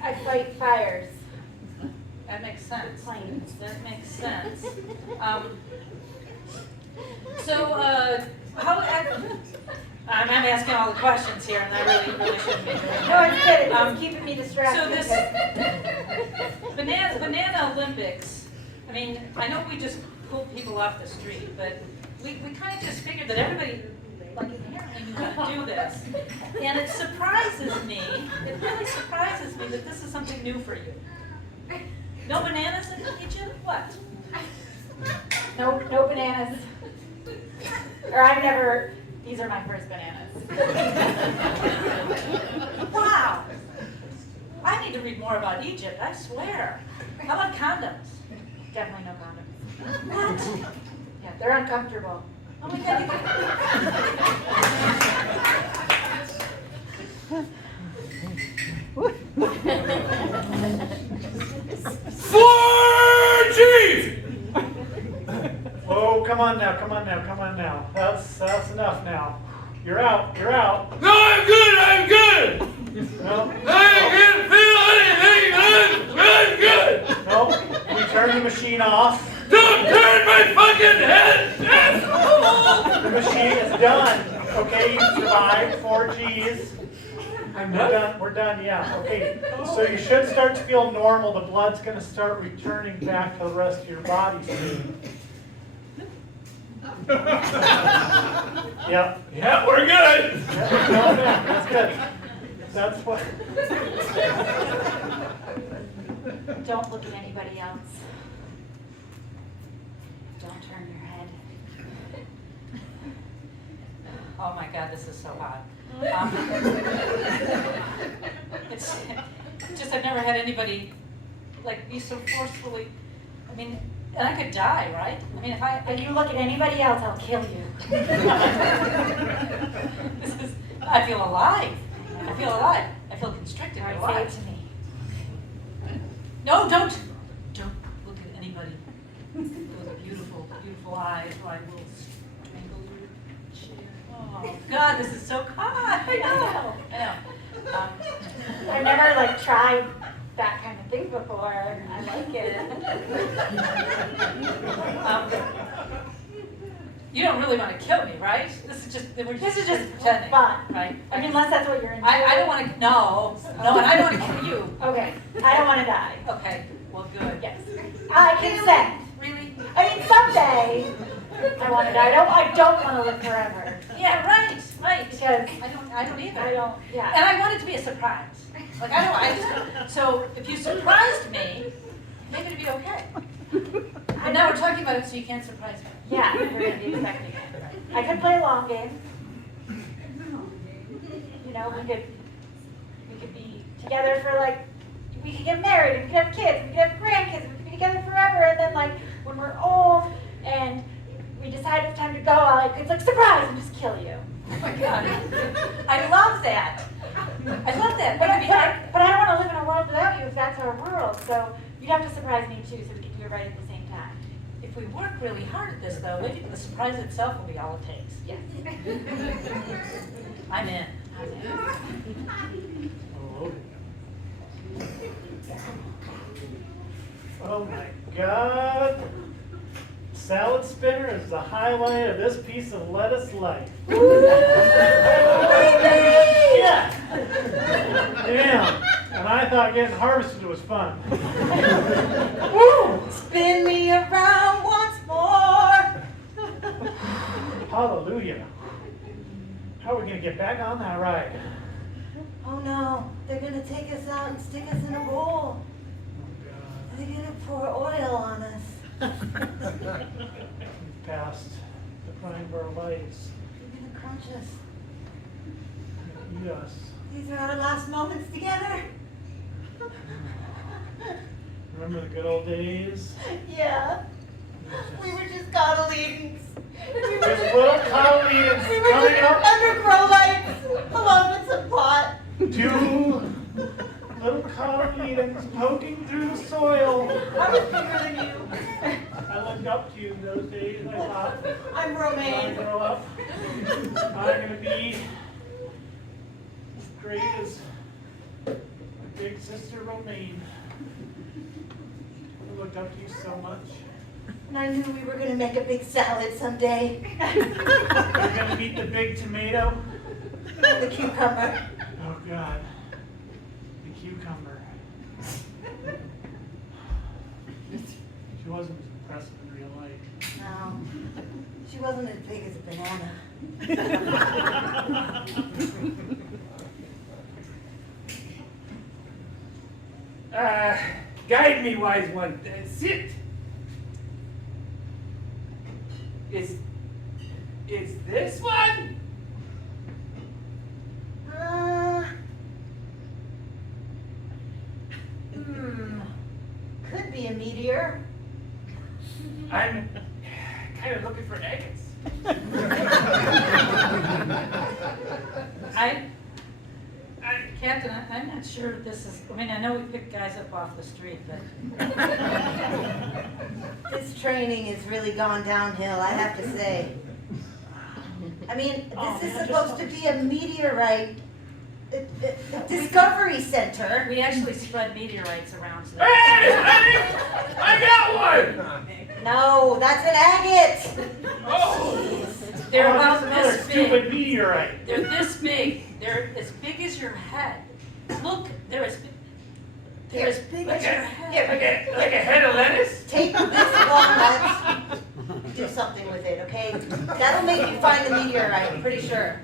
I fight fires. That makes sense. Planes. That makes sense. I'm asking all the questions here, and I really shouldn't be doing No, that. it's good. It's keeping me distracted. So this banana Olympics, I mean, I know we just pull people off the street, but we kind of just figured that everybody, like, inherently knew how to do this. And it really surprises me that this is something new for you. No bananas in Egypt? What? No bananas. These are my first bananas. Wow! I need to read more about Egypt, I swear. How about condoms? Definitely no condoms. What? Yeah, they're uncomfortable. Oh my God, Oh, come on now, come on now, come on now. That's enough now. You're out, you're out. No, I'm good. No, I can't feel anything. I'm good. no, we turn the machine off. Don't turn my fucking head. The machine is done. Okay, you survived 4 Gs. We're done, yeah. Okay, so you should start to feel normal. The blood's going to start returning back to the rest of your body. Yep. Yeah, we're good. That's good. That's what. Don't look at anybody else. Don't turn your head. oh my God, this is so hot. It's just, I've never had anybody like be so forcefully, I mean, and I could die, right? I mean, if If you look at anybody else, I'll kill you. I feel alive. I feel alive. I feel constricted. All right, alive. say it to me. No, don't look at anybody with beautiful, beautiful eyes, or I will strangle you. Oh God, this is so hot. I know. I've never tried that kind of thing before. I like it. You don't really want to kill me, right? This is just pretending, fun. right? I mean, unless that's what you're into. I don't want to. No, and I don't want to kill you. Okay, I don't want to die. Okay, well, good. Yes, I consent. Really? I mean, someday I want to die. I don't want to live forever. Yeah, right. Because I don't either. Yeah. And I want it to be a surprise. So if you surprised me, maybe it'd be okay. And now we're talking about it, so you can't surprise me. Yeah, we're going to be expecting it. I could play a long game. You know, we could be together for we could get married, we could have kids, we could have grandkids, we could be together forever, and then when we're old and we decide it's time to go, it's surprise and just kill you. Oh my God. I love that. I love that. But I don't want to live in a world without you if that's our world. So you'd have to surprise me too, so we can do it right at the same time. If we work really hard at this, though, maybe the surprise itself will be all it takes. Yes. I'm in. Oh my God. Salad spinner is the highlight of this piece of lettuce life. Yeah. Yeah. And I thought getting harvested was fun. Spin me around once more. Hallelujah. How are we going to get back on that ride? Oh no, they're gonna take us out and stick us in a bowl. They're gonna pour oil on us. We've passed the prime of our lives. They're gonna crunch us. Eat us. These are our last moments together. Remember the good old days? Yeah. We were just coddling. There's little Carolines We were coming just up. under grow lights, along with some pot. 2 little Carolines poking through the soil. I was bigger than you. I looked up to you in those days, and I thought, I'm when I Romaine. grow up, I'm gonna be as great as my big sister Romaine. I looked up to you so much. And I knew we were gonna make a big salad someday. You're gonna meet the big tomato. The cucumber. Oh God, the cucumber. She wasn't as impressive in real life. No, she wasn't as big as a banana. Guide me, wise one. Sit. Is this one? Could be a meteor. I'm kind of looking for agates. Captain, I'm not sure this is, I mean, I know we pick guys up off the street, but This training has really gone downhill, I have to say. I mean, this is supposed to be a meteorite discovery center. we actually spread meteorites around today. Hey! I got one! No, that's an agate. Oh! They're Oh, about that's another this stupid big. meteorite. They're this big. They're as big as your head. Look, they're as big Like as your a, head. like a head of lettuce? Take this walnut, do something with it, okay? That'll make you find the meteorite, I'm pretty sure.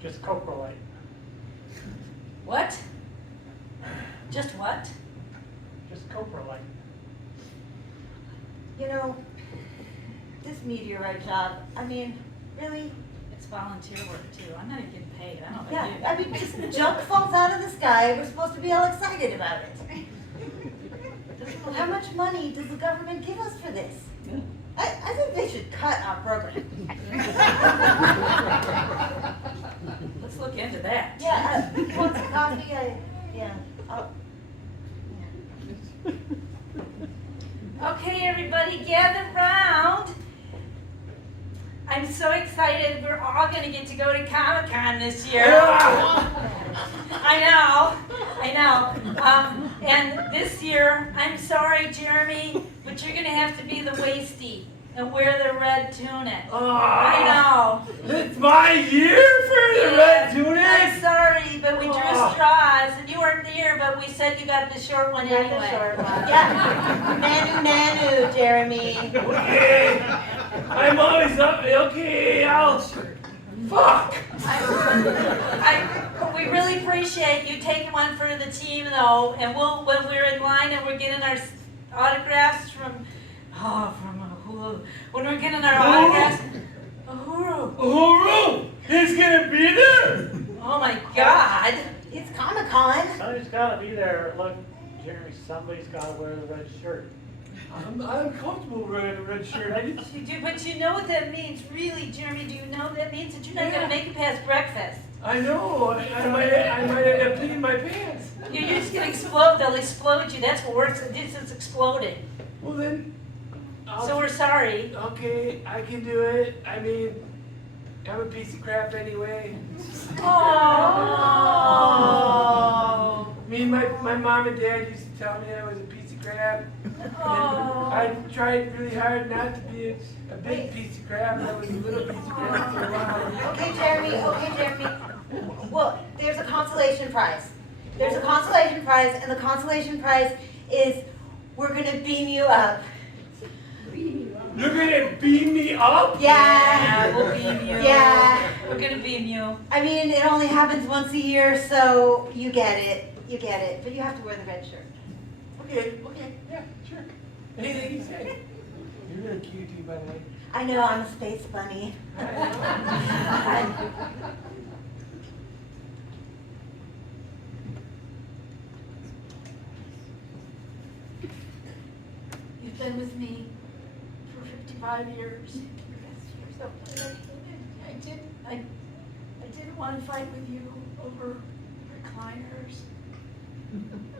Just coprolite. What? Just what? Just coprolite. You know, this meteorite job, I mean, really? It's volunteer work too. I'm not even getting paid. I don't know Yeah, about you. I mean, just junk falls out of the sky, we're supposed to be all excited about it. How much money does the government give us for this? I think they should cut our program. Let's look into that. Yeah, you want some coffee? Okay, everybody, gather round. I'm so excited. We're all going to get to go to Comic-Con this year. I know. And this year, I'm sorry, Jeremy, but you're going to have to be the wasty and wear the red tunic. I know. It's my year for the red I'm tunic! sorry, but we drew straws, and you weren't there, but we said you got the short one Got anyway. the short one. Yeah, nanu, Jeremy. Okay, I'm always up. Okay, fuck! We really appreciate you taking one for the team, though, and when we're in line and we're getting our autographs when we're getting our autographs, Uhuru! He's gonna be there! oh my God. It's Comic-Con. Somebody's gotta be there. Look, Jeremy, somebody's gotta wear the red shirt. I'm comfortable wearing a red shirt. But you know what that means, really, Jeremy, do you know what that means? That you're not gonna make it past breakfast. I know. I might end up peeing my pants. You're just gonna explode, they'll explode you, that's what works, this is exploding. Well then, So we're sorry. okay, I can do it. I mean, I'm a piece of crap anyway. Oh. I mean, my mom and dad used to tell me I was a piece of crap. And I tried really hard not to be a big piece of crap. I was a little piece of crap for a while. Okay, Jeremy. Well, there's a consolation prize. And the consolation prize is we're gonna beam you up. You're gonna beam me up? Yeah. We'll beam you. Yeah. We're gonna beam you. I mean, it only happens once a year, so you get it. But you have to wear the red shirt. Okay, yeah, sure. Anything you say. You're really cute too, by the way. I know, I'm a space bunny. been with me for 55 years. So I didn't want to fight with you over recliners,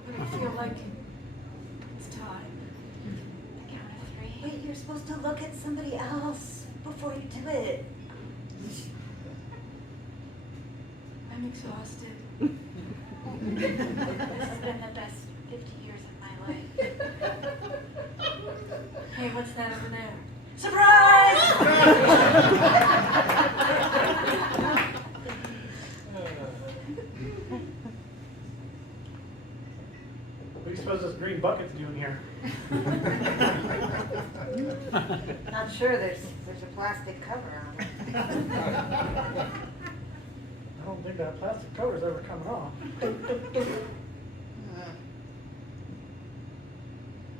but I feel like it's time. Count of three. Wait, you're supposed to look at somebody else before you do it. I'm exhausted. This has been the best 50 years of my life. Hey, what's that over there? Surprise! What do you suppose this green bucket's doing here? Not sure, there's a plastic cover on it. I don't think that plastic cover's ever coming off.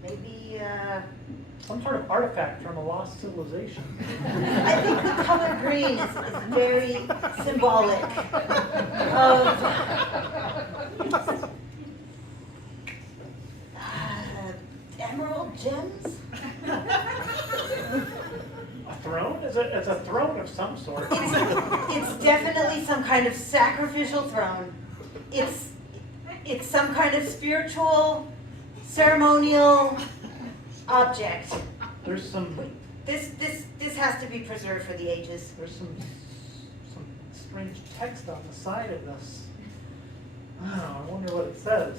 Maybe, Some sort of artifact from a lost civilization. I think the color green is very symbolic of emerald gems. A throne? It's a throne of some sort. It's definitely some kind of sacrificial throne. It's some kind of spiritual, ceremonial object. There's some This has to be preserved for the ages. there's some strange text on the side of this. Oh, I wonder what it says.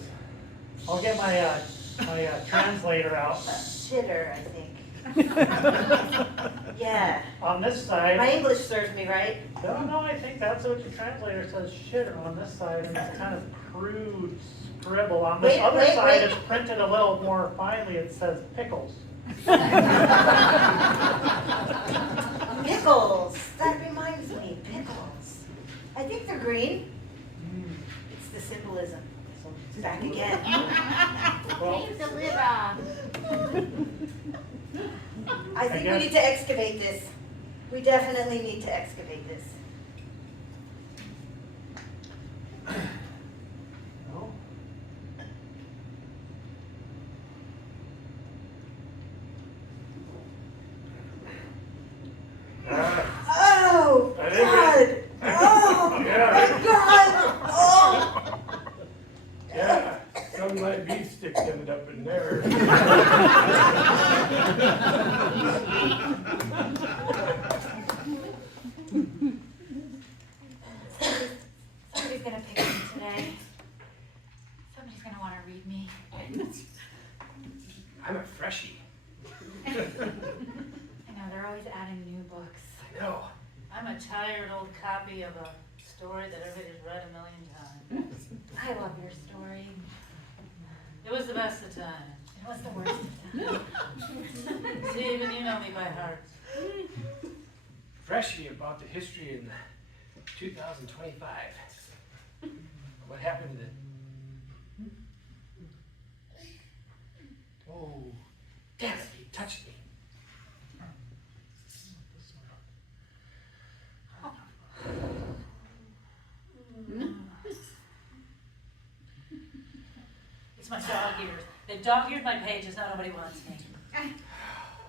I'll get my translator out. Shitter, I think. Yeah. On this side. My English serves me right. No, I think that's what your translator says, shitter on this side, and it's kind of crude scribble. On this other wait, side, wait. it's printed a little more finely, it says pickles. Pickles. That reminds me, pickles. I think they're green. It's the symbolism. Back again. Well, Leave the lid on. I think we guess- need to excavate this. We definitely need to excavate this. no. Oh, I think God! Oh, Yeah. my God! Oh! Yeah, some might be sticks ended up in there. Somebody's gonna pick me today. Somebody's gonna wanna read me. I'm a freshie. I know, they're always adding new books. I know. I'm a tired old copy of a story that everybody's read a million times. I love your story. It was the best of times. It was the worst of times. See, even you know me by heart. Freshie about the history in 2025. What happened to Oh, damn it, he touched me. It's my dog ears. They dog-eared my pages, now nobody wants me.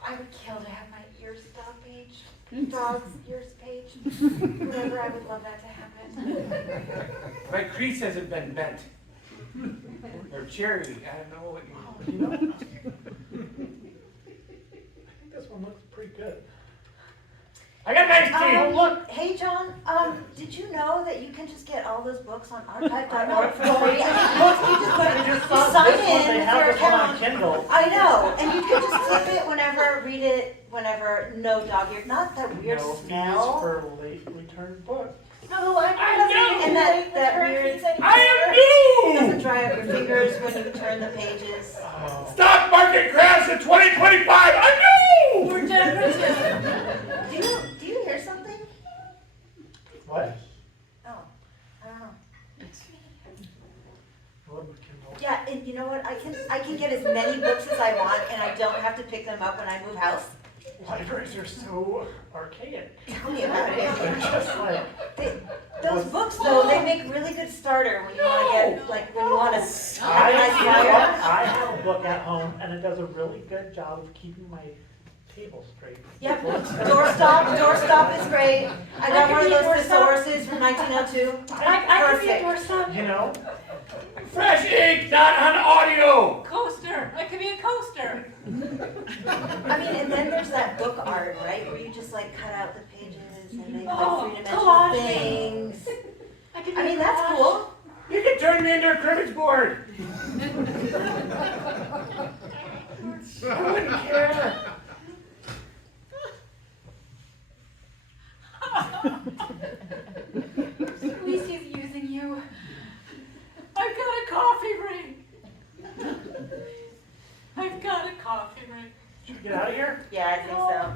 I would kill to have my ears dog page, dog's ears page. Whatever, I would love that to happen. My crease hasn't been bent. Or cherry, I don't know what you. You know, I think this one looks pretty good. I got nice teeth! Look, hey, John, did you know that you can just get all those books on archive.org for free? You just sign This one, in they with have your this one on account. Kindle. I know, and you can just flip it whenever, read it whenever, no dog ear, not that weird No fees smell. for late returned books. No, the library I doesn't know. even, and that weird, I am doesn't new! dry out your fingers when you turn the pages. Oh. Stock market crash in 2025! I knew! We're decorative. Do you hear something? What? Oh, I don't know. I love my Kindle. Yeah, and you know what, I can get as many books as I want, and I don't have to pick them up when I move house. libraries are so archaic. Tell me about it. They're just like, Those books, though, they make really good starter when you want to get, like, when you want to have a nice flyer. I have a book at home, and it does a really good job of keeping my table straight. Yep, doorstop is great. I got one of those thesauruses from 1902. I can be a Perfect. doorstop. You know? Fresh ink, not on audio. Coaster, I could be a coaster. I mean, and then there's that book art, right, where you just like cut out the pages and make like three-dimensional collage things. I can I mean, that's cool. You can turn me into a cribbage board. I wouldn't care. At least he's using you. I've got a coffee ring. I've got a coffee ring. Should we get out of here? Yeah, I think so.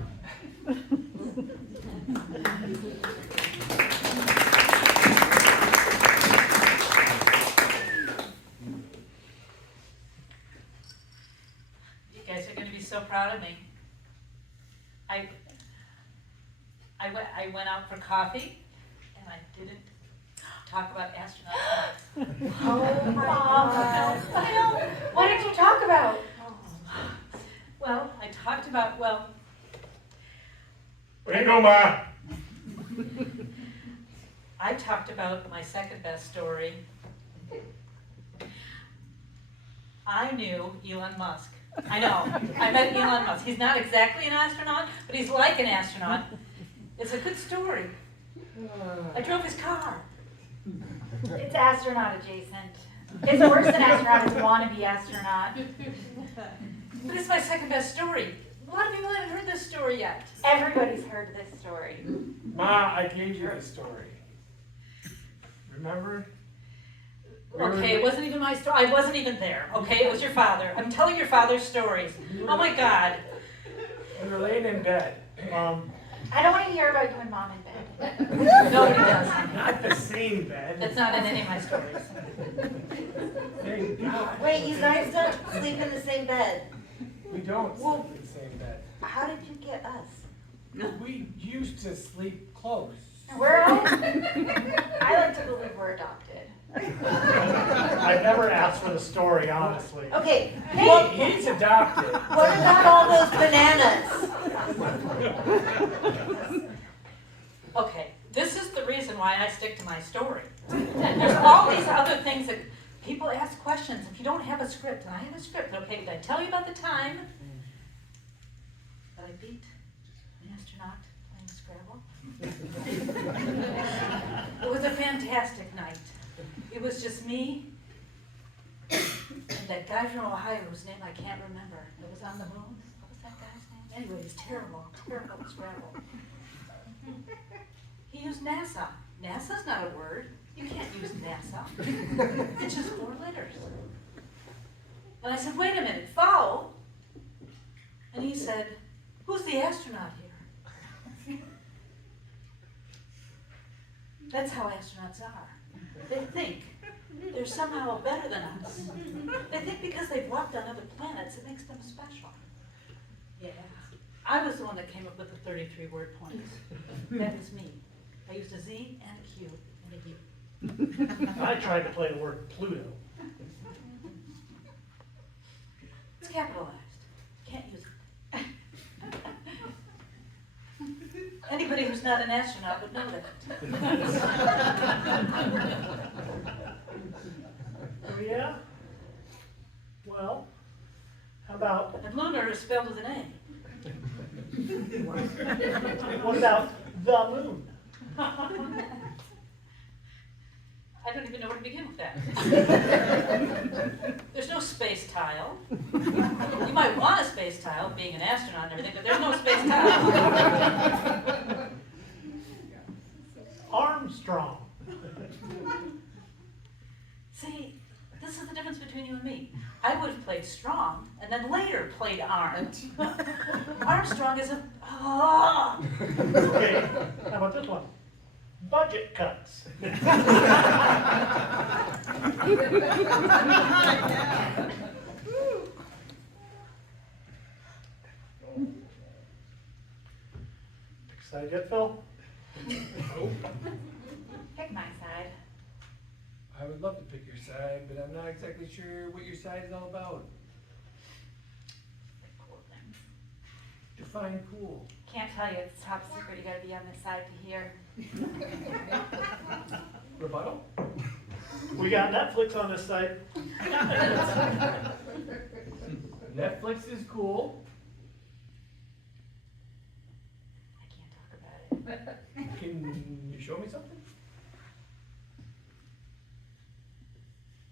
You guys are gonna be so proud of me. I went out for coffee, and I didn't talk about astronauts. Oh my God. What did you talk about? Well, I talked about, well, Where you go, Ma? I talked about my second best story. I knew Elon Musk. I know, I met Elon Musk. He's not exactly an astronaut, but he's like an astronaut. It's a good story. I drove his car. It's astronaut adjacent. It's worse than astronaut, it's wannabe astronaut. But it's my second best story. A lot of people haven't heard this story yet. Everybody's heard this story. Ma, I gave you the story. Remember? Okay, it wasn't even my story. I wasn't even there. Okay, it was your father. I'm telling your father's stories. Oh my God. We were laying in bed. I don't want to hear about you and Mom in bed. Nobody does. Not the same bed. That's not in any of my stories. Thank God. Wait, you guys don't sleep in the same bed. We don't sleep in the same bed. How did you get us? We used to sleep close. We're all, I like to believe we're adopted. I never asked for the story, honestly. Okay, Well, hey, he's adopted. what about all those bananas? Okay, this is the reason why I stick to my story. There's all these other things that people ask questions. If you don't have a script, and I have a script, okay, did I tell you about the time that I beat an astronaut playing Scrabble? It was a fantastic night. It was just me and that guy from Ohio whose name I can't remember. That was on the moon. What was that guy's name? Anyway, he's terrible at Scrabble. He used NASA. NASA's not a word. You can't use NASA. It's just 4 letters. And I said, wait a minute, foul? And he said, who's the astronaut here? That's how astronauts are. They think they're somehow better than us. They think because they've walked on other planets, it makes them special. Yeah. I was the one that came up with the 33-word points. That is me. I used a Z and a Q and a U. I tried to play the word Pluto. It's capitalized. Can't use it. Anybody who's not an astronaut would know that. Oh, yeah? Well, how about, And lunar is spelled with an A. what about the moon? I don't even know where to begin with that. There's no space tile. You might want a space tile, being an astronaut and everything, but there's no space tile. Armstrong. See, this is the difference between you and me. I would have played strong and then later played armed. Armstrong is a. Oh. Okay, how about this one? Budget cuts. Side yet, Phil? Pick my side. I would love to pick your side, but I'm not exactly sure what your side is all about. Cool things. Define cool. Can't tell you, it's top secret, you gotta be on this side to hear. Rebuttal? We got Netflix on this side. Netflix is cool. I can't talk about it. Can you show me something?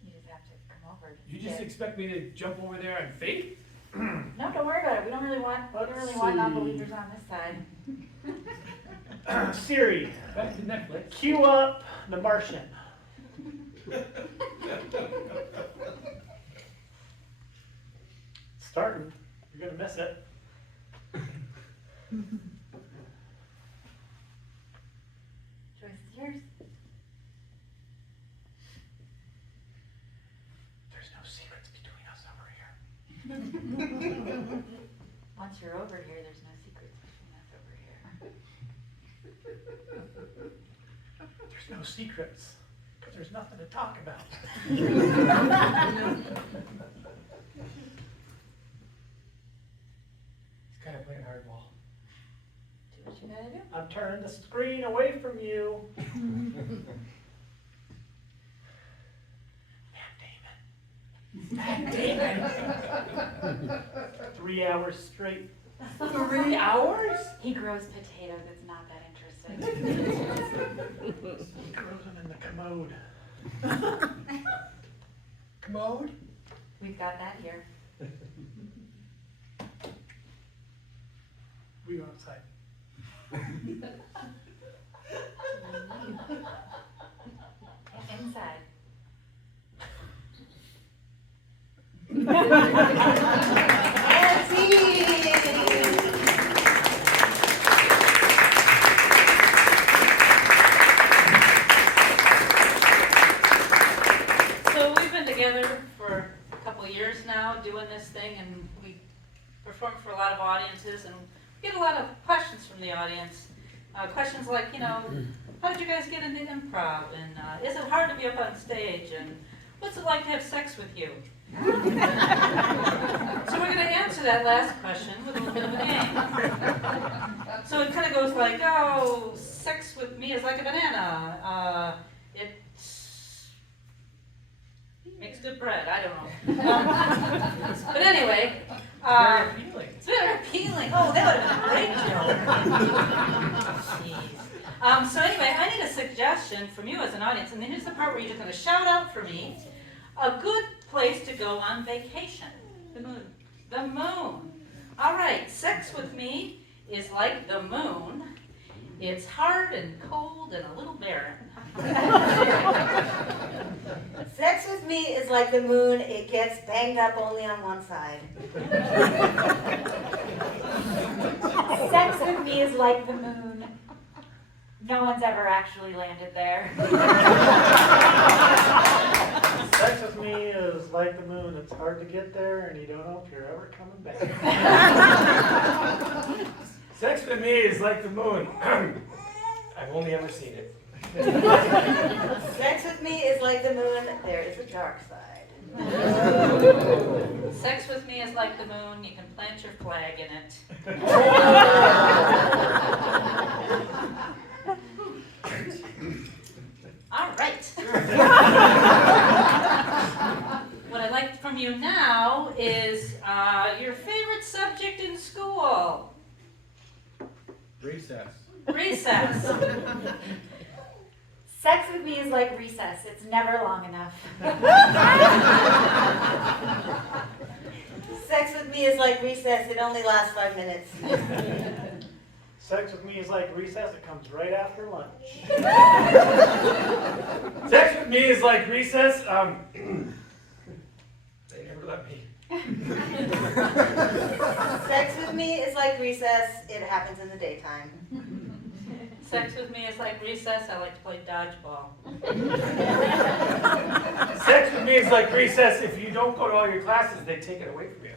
You just have to come over. You just expect me to jump over there on faith? No, don't worry about it, we don't really want Let's see. non-believers on this side. Siri, Back to Netflix. cue up The Martian. Starting. You're gonna miss it. Choice is yours. There's no secrets between us over here. Once you're over here, there's no secrets between us over here. There's no secrets, because there's nothing to talk about. He's kind of playing hardball. Do what you gotta do. I'm turning the screen away from you. Matt Damon. 3 hours straight. 3 hours? He grows potatoes, it's not that interesting. He grows them in the commode. Commode? We've got that here. We go outside. Inside. So we've been together for a couple of years now doing this thing, and we perform for a lot of audiences, and we get a lot of questions from the audience. Questions like, how did you guys get into improv? And is it hard to be up on stage? And what's it like to have sex with you? So we're going to answer that last question with a little bit of a game. So it kind of goes like, oh, sex with me is like a banana. It makes good bread. I don't know. But anyway, Very appealing. it's very appealing. Oh, that would have been a great joke. Jeez. So anyway, I need a suggestion from you as an audience, and then here's the part where you're just going to shout out for me a good place to go on vacation. The moon. The moon. All right, sex with me is like the moon. It's hard and cold and a little barren. Sex with me is like the moon, it gets banged up only on one side. Sex with me is like the moon. No one's ever actually landed there. Sex with me is like the moon. It's hard to get there, and you don't know if you're ever coming back. Sex with me is like the moon. I've only ever seen it. Sex with me is like the moon, there is a dark side. Sex with me is like the moon. You can plant your flag in it. All right. What I'd like from you now is your favorite subject in school. Recess. Recess. Sex with me is like recess. It's never long enough. Sex with me is like recess, it only lasts 5 minutes. Sex with me is like recess, it comes right after lunch. Sex with me is like recess. They never let me. Sex with me is like recess, it happens in the daytime. Sex with me is like recess. I like to play dodgeball. Sex with me is like recess. If you don't go to all your classes, they take it away from you.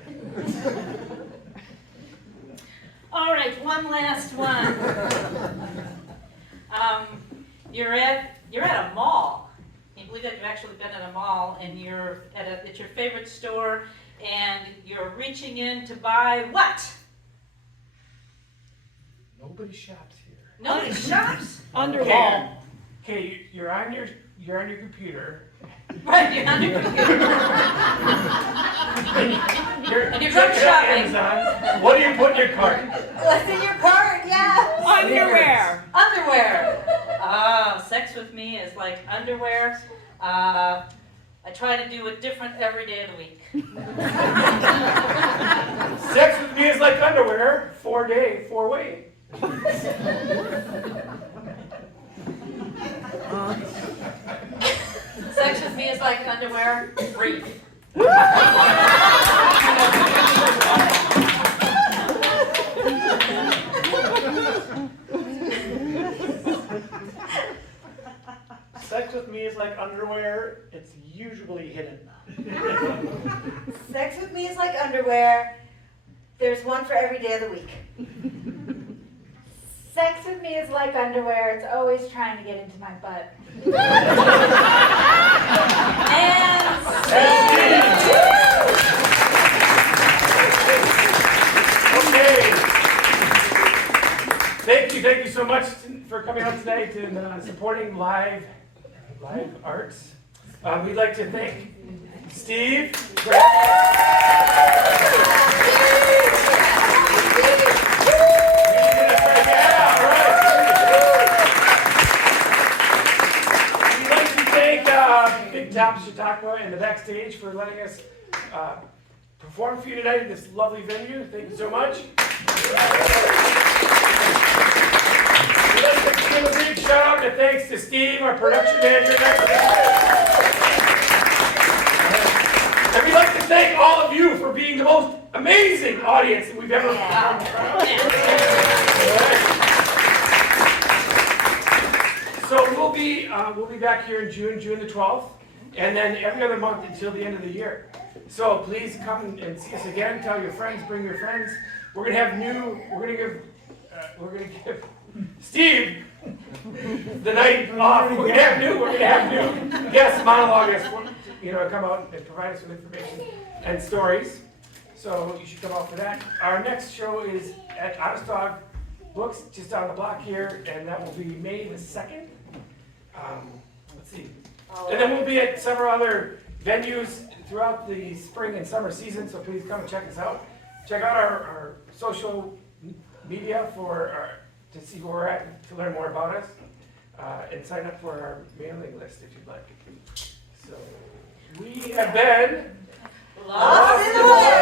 All right, one last one. You're at a mall. Can you believe that you've actually been at a mall and you're at your favorite store and you're reaching in to buy what? Nobody shops here. Nobody shops? Underwear. Okay, you're on your computer. Right, you're on your computer. And you're going checking out shopping. Amazon. What do you put in your cart? What's in your cart? Yeah. Underwear. Underwear. Sex with me is like underwear. I try to do it different every day of the week. Sex with me is like underwear, 4-day, 4-way. Sex with me is like underwear, brief. Sex with me is like underwear, it's usually hidden. Sex with me is like underwear. There's one for every day of the week. Sex with me is like underwear. It's always trying to get into my butt. And Okay. Thank you so much for coming out tonight and supporting live arts. We'd like to thank Steve. We'd like to thank Big Top Chautauqua and the Backstage for letting us perform for you tonight in this lovely venue. Thank you so much. We'd like to give a big shout out and thanks to Steve, our production manager. And we'd like to thank all of you for being the most amazing audience that we've ever found. So we'll be back here in June the 12th, and then every other month until the end of the year. So please come and see us again. Tell your friends, bring your friends. We're gonna give Steve the night off. We're gonna have new guests monologue us, come out and provide us with information and stories. So you should come out for that. Our next show is at Honest Dog Books, just down the block here, and that will be May the 2nd. Let's see. And then we'll be at several other venues throughout the spring and summer season, so please come and check us out. Check out our social media to see where we're at, to learn more about us, and sign up for our mailing list if you'd like. So we have been Lost in the Woods.